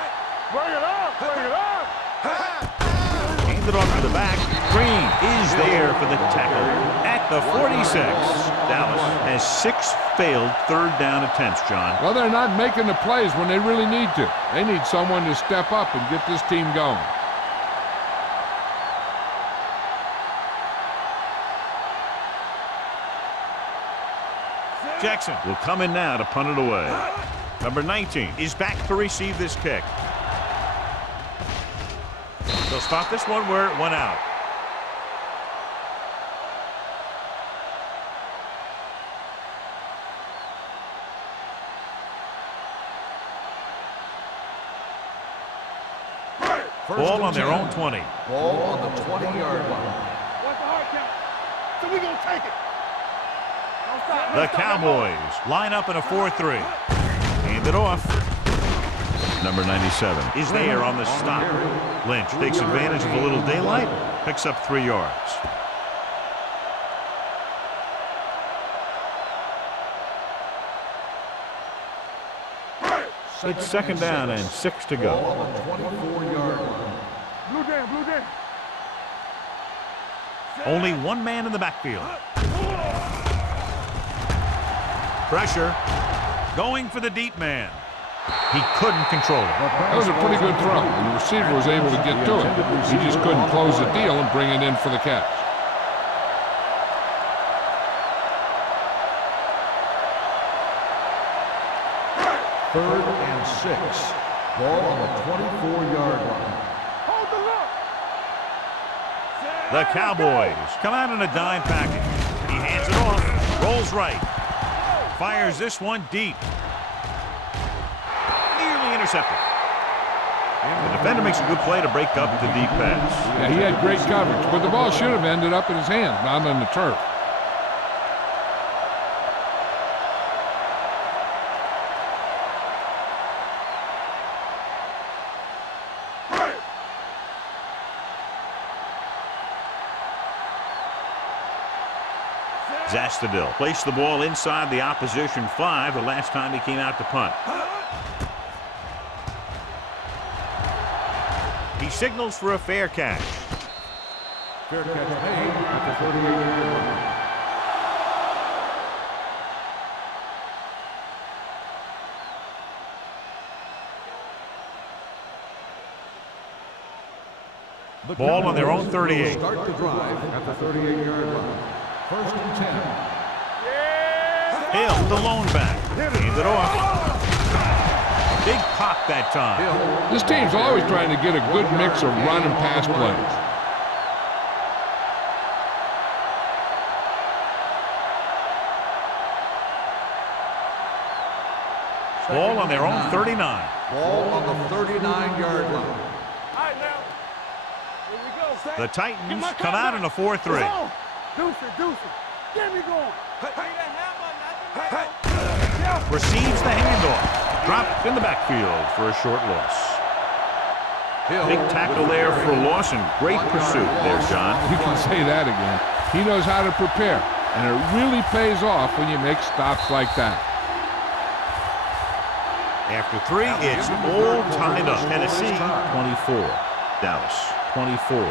Bring it up. Bring it up. Handed off to the back. Green is there for the tackle at the 46. Dallas has 6 failed third down attempts, John. Well, they're not making the plays when they really need to. They need someone to step up and get this team going. Jackson will come in now to punt it away. Number 19 is back to receive this kick. They'll stop this one where it went out. Ball on their own 20. Ball on the 20-yard line. What's the hard count? So we're going to take it. The Cowboys line up in a 4-3. Hand it off. Number 97 is there on the stop. Lynch takes advantage of a little daylight, picks up 3 yards. It's second down and 6 to go. Ball on the 24-yard line. Blue down, blue down. Only one man in the backfield. Pressure. Going for the deep man. He couldn't control it. That was a pretty good throw, and the receiver was able to get to it. He just couldn't close the deal and bring it in for the catch. Third and 6. Ball on the 24-yard line. Hold the look. The Cowboys come out in a dime package. He hands it off. Rolls right. Fires this one deep. Nearly intercepted. The defender makes a good play to break up the deep pass. Yeah, he had great coverage, but the ball should have ended up in his hands, not on the turf. Zastadil placed the ball inside the opposition 5 the last time he came out to punt. He signals for a fair catch. Fair catch made at the 38-yard line. Ball on their own 38. Start the drive at the 38-yard line. First and 10. Hill, the lone back. Hand it off. Big pop that time. This team's always trying to get a good mix of run and pass plays. Ball on their own 39. Ball on the 39-yard line. All right, now. Here we go. The Titans come out in a 4-3. Deuce it, deuce it. Get me going. Receives the handoff. Dropped in the backfield for a short loss. Big tackle there for a loss and great pursuit there, John. You can say that again. He knows how to prepare, and it really pays off when you make stops like that. After 3, it's all tied up. Tennessee 24. Dallas 24.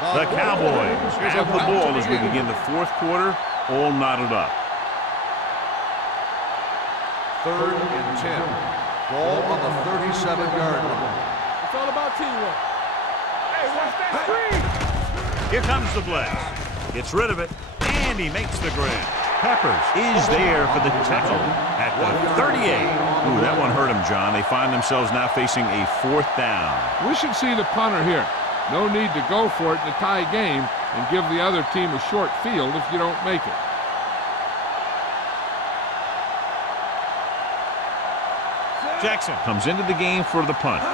The Cowboys have the ball as we begin the 4th quarter, all knotted up. Third and 10. Ball on the 37-yard line. It's all about teamwork. Hey, watch that screen. Here comes the blitz. Gets rid of it, and he makes the grab. Peppers is there for the tackle at the 38. Ooh, that one hurt him, John. They find themselves now facing a 4th down. We should see the punter here. No need to go for it in a tie game and give the other team a short field if you don't make it. Jackson comes into the game for the punt.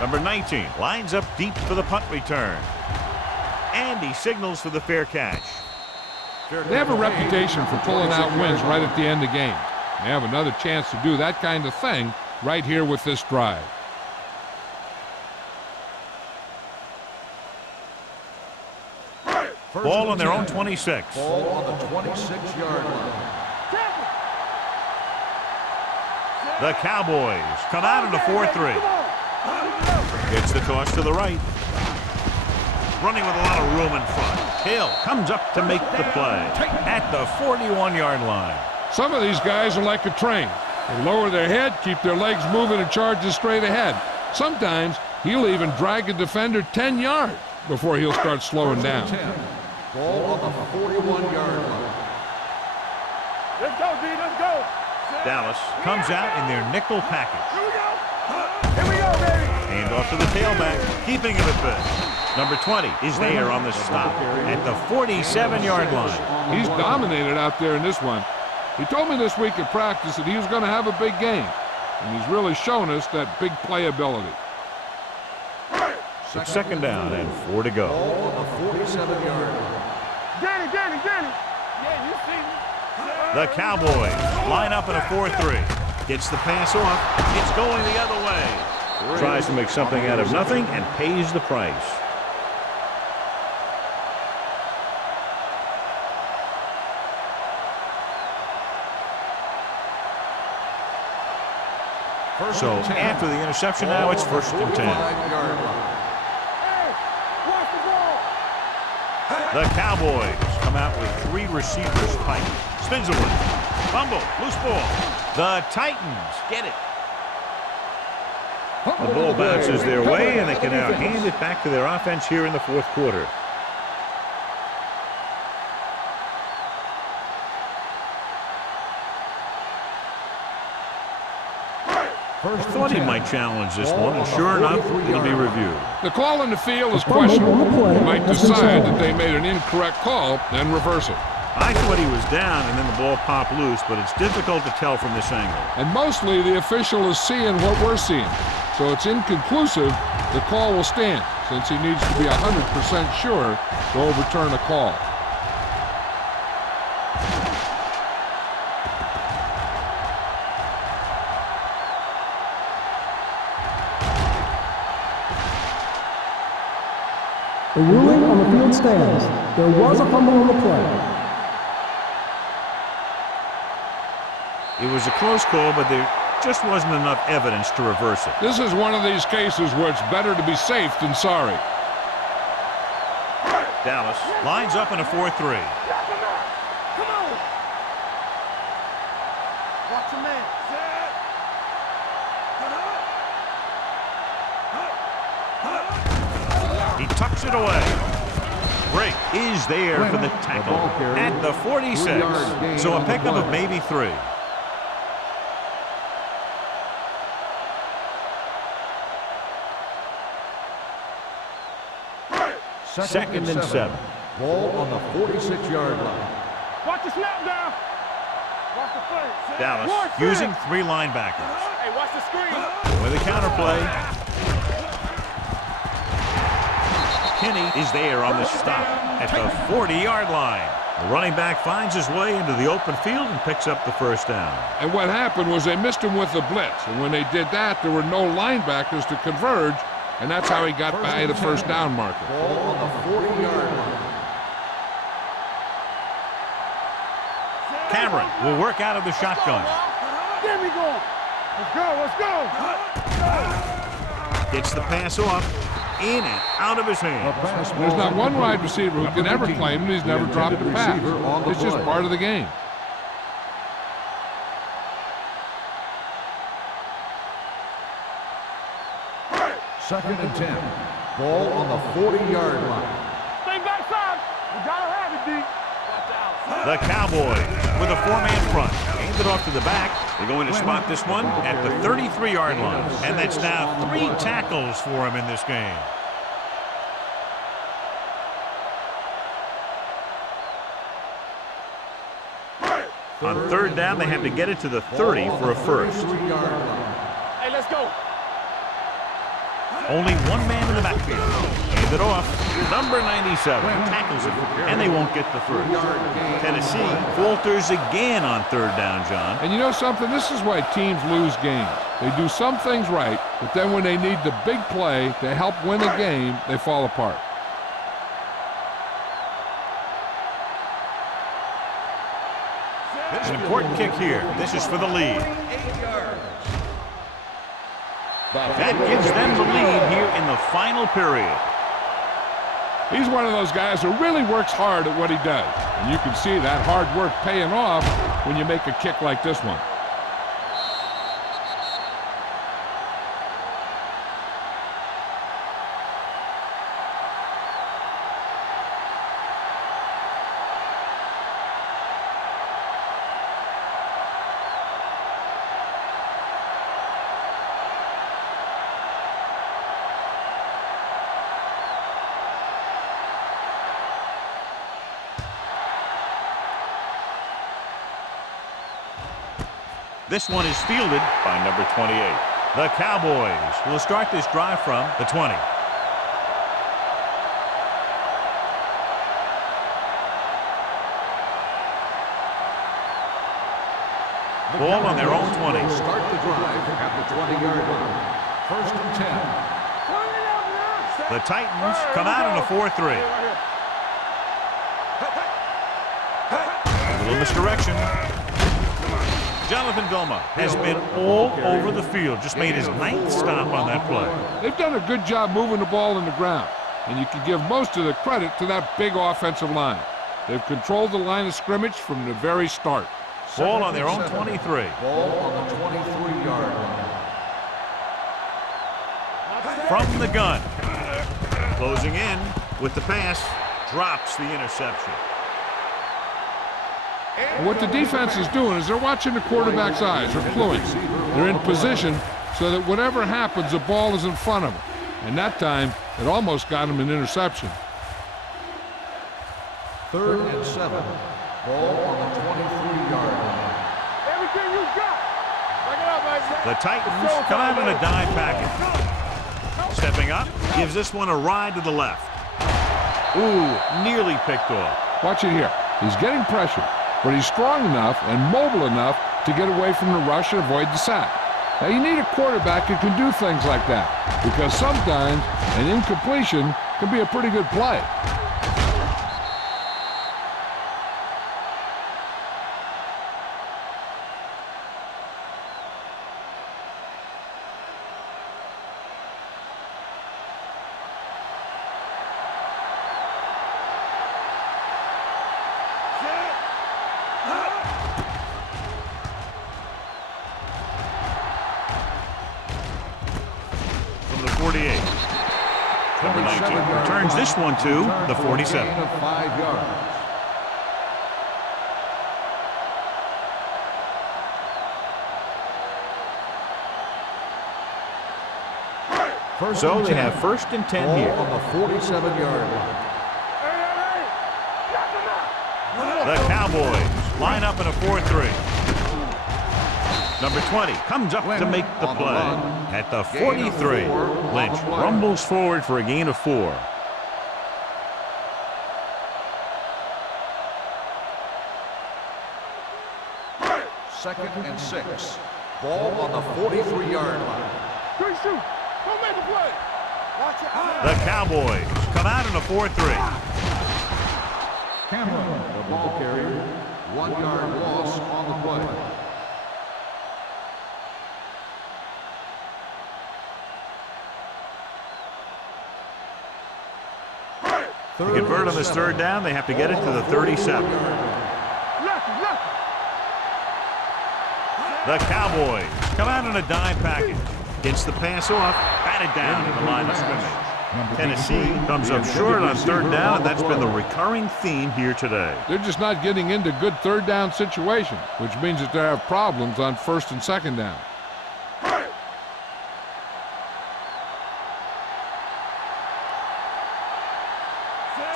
Number 19 lines up deep for the punt return. And he signals for the fair catch. They have a reputation for pulling out wins right at the end of the game. They have another chance to do that kind of thing right here with this drive. Ball on their own 26. Ball on the 26-yard line. The Cowboys come out in a 4-3. It's the toss to the right. Running with a lot of room in front. Hill comes up to make the play at the 41-yard line. Some of these guys are like a train. They lower their head, keep their legs moving, and charges straight ahead. Sometimes he'll even drag a defender 10 yards before he'll start slowing down. Ball on the 41-yard line. Let's go, D. Let's go. Dallas comes out in their nickel package. Here we go. Here we go, baby. Hand off to the tailback, keeping him at bay. Number 20 is there on the stop at the 47-yard line. He's dominated out there in this one. He told me this week at practice that he was going to have a big game, and he's really shown us that big playability. It's second down and 4 to go. Ball on the 47-yard line. Danny. Yeah, you see me. The Cowboys line up in a 4-3. Gets the pass off. It's going the other way. Tries to make something out of nothing and pays the price. So after the interception now, it's first and 10. The Cowboys come out with 3 receivers tight. Spins away. Fumble. Loose ball. The Titans get it. The ball bounces their way, and they can now hand it back to their offense here in the fourth quarter. I thought he might challenge this one, and sure enough, it'll be reviewed. The call in the field is questionable. He might decide that they made an incorrect call and reverse it. I thought he was down, and then the ball popped loose, but it's difficult to tell from this angle. And mostly the official is seeing what we're seeing. So it's inconclusive. The call will stand since he needs to be 100% sure to overturn a call. The ruling on the field stands. There was a fumble on the play. It was a close call, but there just wasn't enough evidence to reverse it. This is one of these cases where it's better to be safe than sorry. Dallas lines up in a 4-3. Come on. Watch your man. He tucks it away. Break is there for the tackle at the 46. So a pickup of maybe 3. Second and 7. Ball on the 46-yard line. Watch the snap down. Watch the play. Dallas using 3 linebackers. Hey, watch the screen. With a counterplay. Kinney is there on the stop at the 40-yard line. The running back finds his way into the open field and picks up the first down. And what happened was they missed him with the blitz. And when they did that, there were no linebackers to converge. And that's how he got by the first down marker. Ball on the 40-yard line. Cameron will work out of the shotgun. Get me going. Let's go. Gets the pass off. In and out of his hands. There's not one wide receiver who can ever claim that he's never dropped a pass. It's just part of the game. Second and 10. Ball on the 40-yard line. Stay backside. We gotta have it, D. Watch out. The Cowboys with a 4-man front. Hand it off to the back. They're going to spot this one at the 33-yard line. And that's now 3 tackles for him in this game. On third down, they have to get it to the 30 for a first. Hey, let's go. Only 1 man in the backfield. And it off. Number 97 tackles it, and they won't get the first. Tennessee falters again on third down, John. And you know something? This is why teams lose games. They do some things right, but then when they need the big play to help win a game, they fall apart. It's an important kick here. This is for the lead. That gives them the lead here in the final period. He's one of those guys who really works hard at what he does. And you can see that hard work paying off when you make a kick like this one. This one is fielded by number 28. The Cowboys will start this drive from the 20. Ball on their own 20. Start the drive at the 20-yard line. First and 10. The Titans come out in a 4-3. A little misdirection. Jonathan Vilma has been all over the field. Just made his 9th stop on that play. They've done a good job moving the ball in the ground, and you can give most of the credit to that big offensive line. They've controlled the line of scrimmage from the very start. Ball on their own 23. Ball on the 23-yard line. From the gun. Closing in with the pass. Drops the interception. And what the defense is doing is they're watching the quarterback's eyes, or cluing. They're in position so that whatever happens, the ball is in front of them. And that time, it almost got him an interception. 3rd and 7. Ball on the 23-yard line. Everything you got. Bring it up, baby. The Titans come out in a dime package. Stepping up, gives this one a ride to the left. Ooh, nearly picked off. Watch it here. He's getting pressure, but he's strong enough and mobile enough to get away from the rush and avoid the sack. Now, you need a quarterback who can do things like that, because sometimes an incompletion can be a pretty good play. From the 48. Number 19 returns this one to the 47. Gain of 5 yards. So they have 1st and 10 here. On the 47-yard line. The Cowboys line up in a 4-3. Number 20 comes up to make the play at the 43. Lynch rumbles forward for a gain of 4. Second and 6. Ball on the 43-yard line. Good shoot. Go make a play. Watch out. The Cowboys come out in a 4-3. Cameron, the ball carrier. 1-yard loss on the play. To convert on this 3rd down, they have to get it to the 37. The Cowboys come out in a dime package. Gets the pass off, batted down in the line of scrimmage. Tennessee comes up short on 3rd down, and that's been the recurring theme here today. They're just not getting into good 3rd down situations, which means that they have problems on 1st and 2nd down.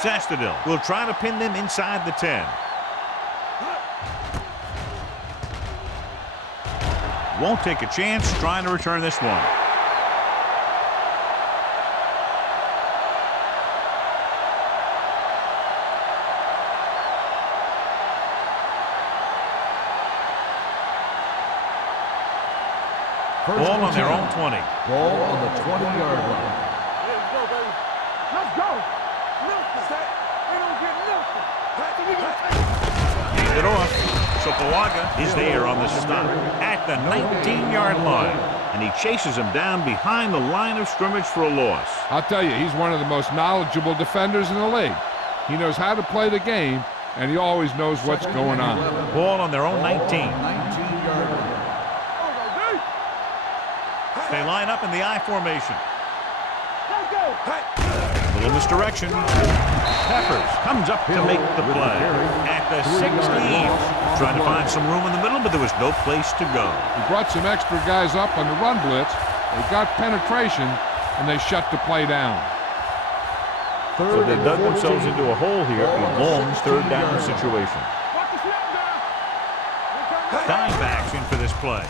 Sastadil will try to pin them inside the 10. Won't take a chance trying to return this one. Ball on their own 20. Ball on the 20-yard line. Let's go, baby. Let's go. Nothing. They don't get nothing. So we gonna take it. Hand it off. Sopoaga is there on the stop at the 19-yard line. And he chases him down behind the line of scrimmage for a loss. I'll tell you, he's one of the most knowledgeable defenders in the league. He knows how to play the game, and he always knows what's going on. Ball on their own 19. 19-yard line. They line up in the I formation. Let's go. Little misdirection. Peppers comes up to make the play at the 16. Trying to find some room in the middle, but there was no place to go. He brought some extra guys up on the run blitz. They got penetration, and they shut the play down. So they dug themselves into a hole here, a long third down situation. Watch the snap down. Dime backs in for this play.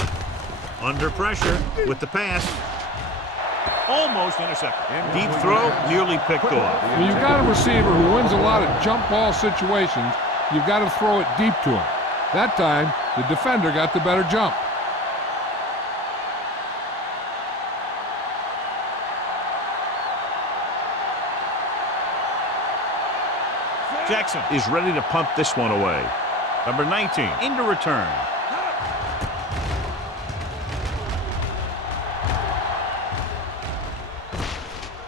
Under pressure with the pass. Almost intercepted. Deep throw, nearly picked off. When you've got a receiver who wins a lot of jump ball situations, you've got to throw it deep to him. That time, the defender got the better jump. Jackson is ready to punt this one away. Number 19 into return.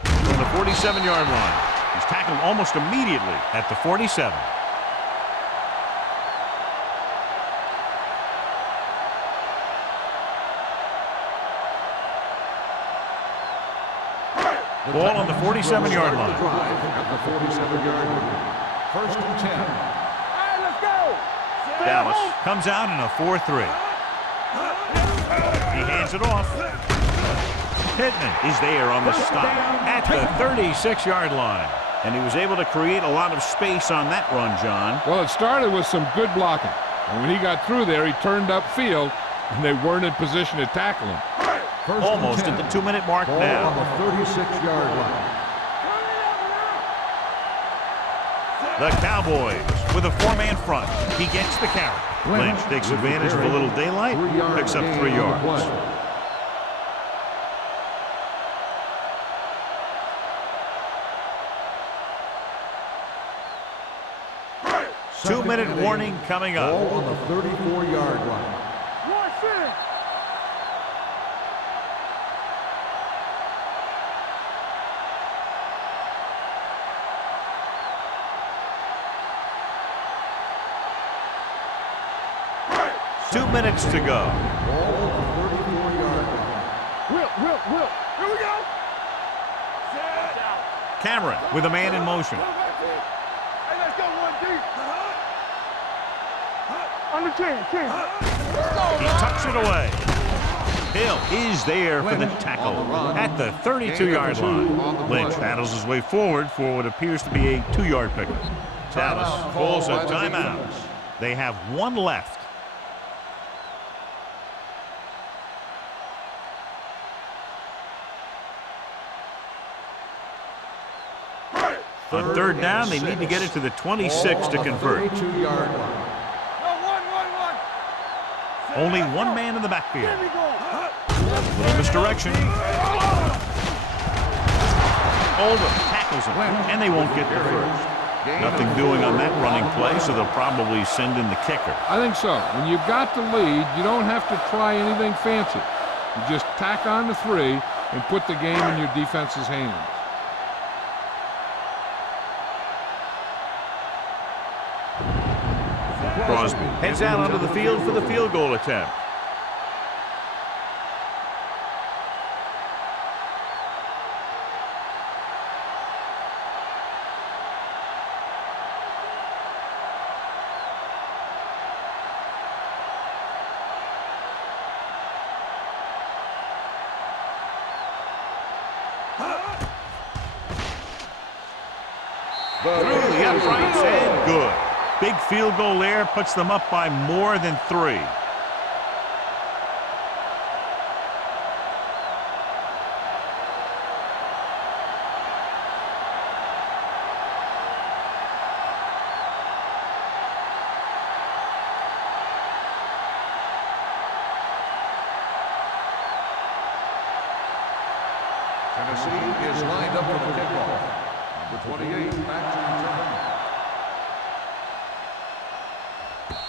From the 47-yard line. He's tackled almost immediately at the 47. Ball on the 47-yard line. At the 47-yard line. First and 10. All right, let's go. Dallas comes out in a 4-3. He hands it off. Pittman is there on the stop at the 36-yard line. And he was able to create a lot of space on that run, John. Well, it started with some good blocking. And when he got through there, he turned upfield, and they weren't in position to tackle him. First Almost and at 10. the 2-minute mark Ball now. on the 36-yard line. The Cowboys with a 4-man front. He gets the carry. Lynch takes advantage of a little daylight, picks up 3 yards. 2-minute warning coming up. Ball on the 34-yard line. One center. Two minutes to go. Ball on the 34-yard line. Will. Here we go. Set. Cameron with a man in motion. Hey, let's go one deep. Under 10. He tucks it away. Hill is there for the tackle at the 32-yard line. Lynch battles his way forward for what appears to be a 2-yard pickup. Dallas calls a timeout. They have one left. On third down, they need to get it to the 26 to convert. 32-yard line. Only one man in the backfield. Here we go. Little misdirection. Oldham tackles him, and they won't get the first. Nothing doing on that running play, so they'll probably send in the kicker. I think so. When you've got the lead, you don't have to try anything fancy. You just tack on the 3 and put the game in your defense's hands. Crosby heads out onto the field for the field goal attempt. Through the uprights and good. Big field goal there puts them up by more than 3. Tennessee is lined up for the kickoff. Number 28 back to return.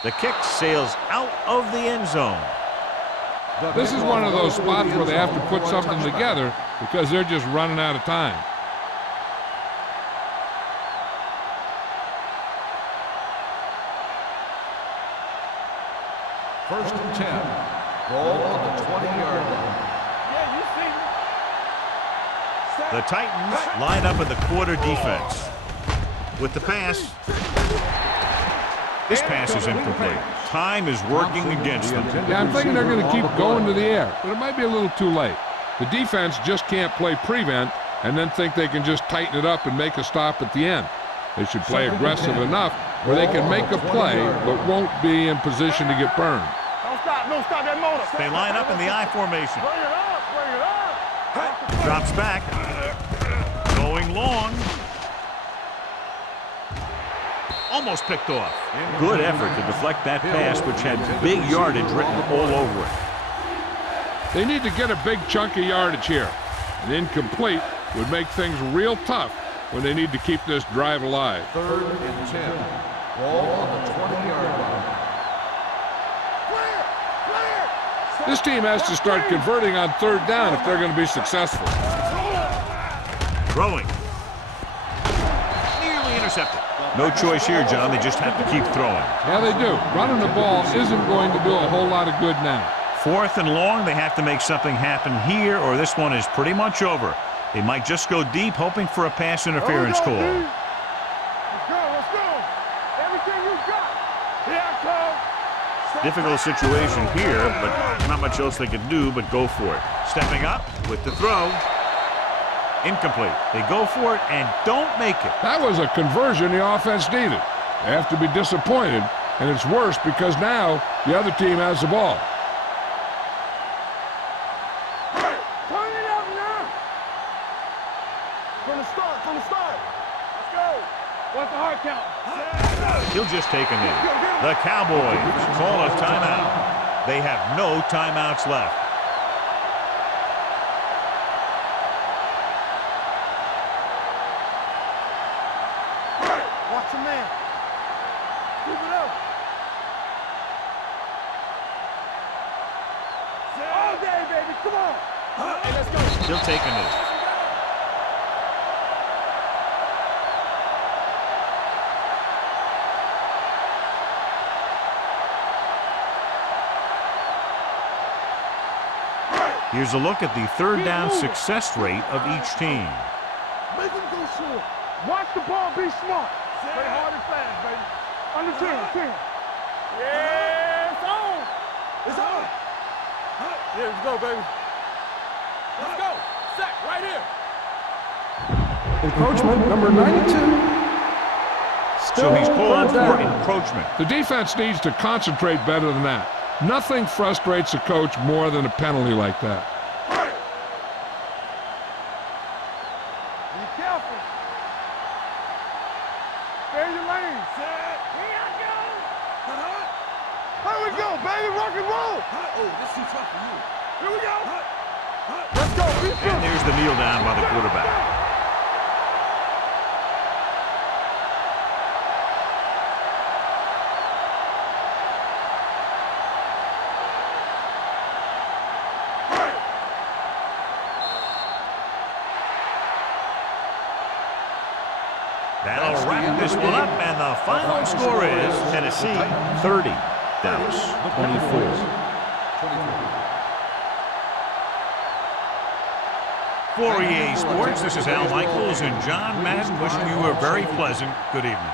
The kick sails out of the end zone. This is one of those spots where they have to put something together because they're just running out of time. First and 10. Ball on the 20-yard line. Yeah, you see me. The Titans line up in the quarter defense. With the pass. This pass is incomplete. Time is working against them. Yeah, I'm thinking they're going to keep going to the air, but it might be a little too late. The defense just can't play prevent and then think they can just tighten it up and make a stop at the end. They should play aggressive enough where they can make a play but won't be in position to get burned. Don't stop that motor. They line up in the I formation. Bring it up, bring it up. Drops back. Going long. Almost picked off. Good effort to deflect that pass, which had big yardage written all over it. They need to get a big chunk of yardage here. An incomplete would make things real tough when they need to keep this drive alive. Third and 10. Ball on the 20-yard line. This team has to start converting on third down if they're going to be successful. Throwing. Nearly intercepted. No choice here, John. They just have to keep throwing. Yeah, they do. Running the ball isn't going to do a whole lot of good now. 4th and long, they have to make something happen here, or this one is pretty much over. They might just go deep, hoping for a pass interference call. Let's go. Everything you got. Here I come. Difficult situation here, but not much else they can do but go for it. Stepping up with the throw. Incomplete. They go for it and don't make it. That was a conversion the offense needed. They have to be disappointed, and it's worse because now the other team has the ball. Turn it up now. From the start. Let's go. What's the hard count? He'll just take a knee. The Cowboys call a timeout. They have no timeouts left. Watch your man. Keep it up. All day, baby. Come on. Hey, let's go. He'll take a knee. Here's a look at the third down success rate of each team. Make him go short. Watch the ball, be smart. Play hard and fast, baby. Under 10. Yeah, it's on. It's on. Yeah, let's go, baby. Let's go. Sack right here. Encroachment number 92. So he's called third for down. encroachment. The defense needs to concentrate better than that. Nothing frustrates a coach more than a penalty like that. Be careful. Stay in your lane. Here I go. Here we go, baby. Rock and roll. Oh, this is too tough for you. Here we go. Let's go. Be And there's the kneel down by the quarterback. That'll wrap this one up, and the final score is Tennessee 30, Dallas 24. For EA Sports, this is Al Michaels and John Madden wishing you a very pleasant good evening.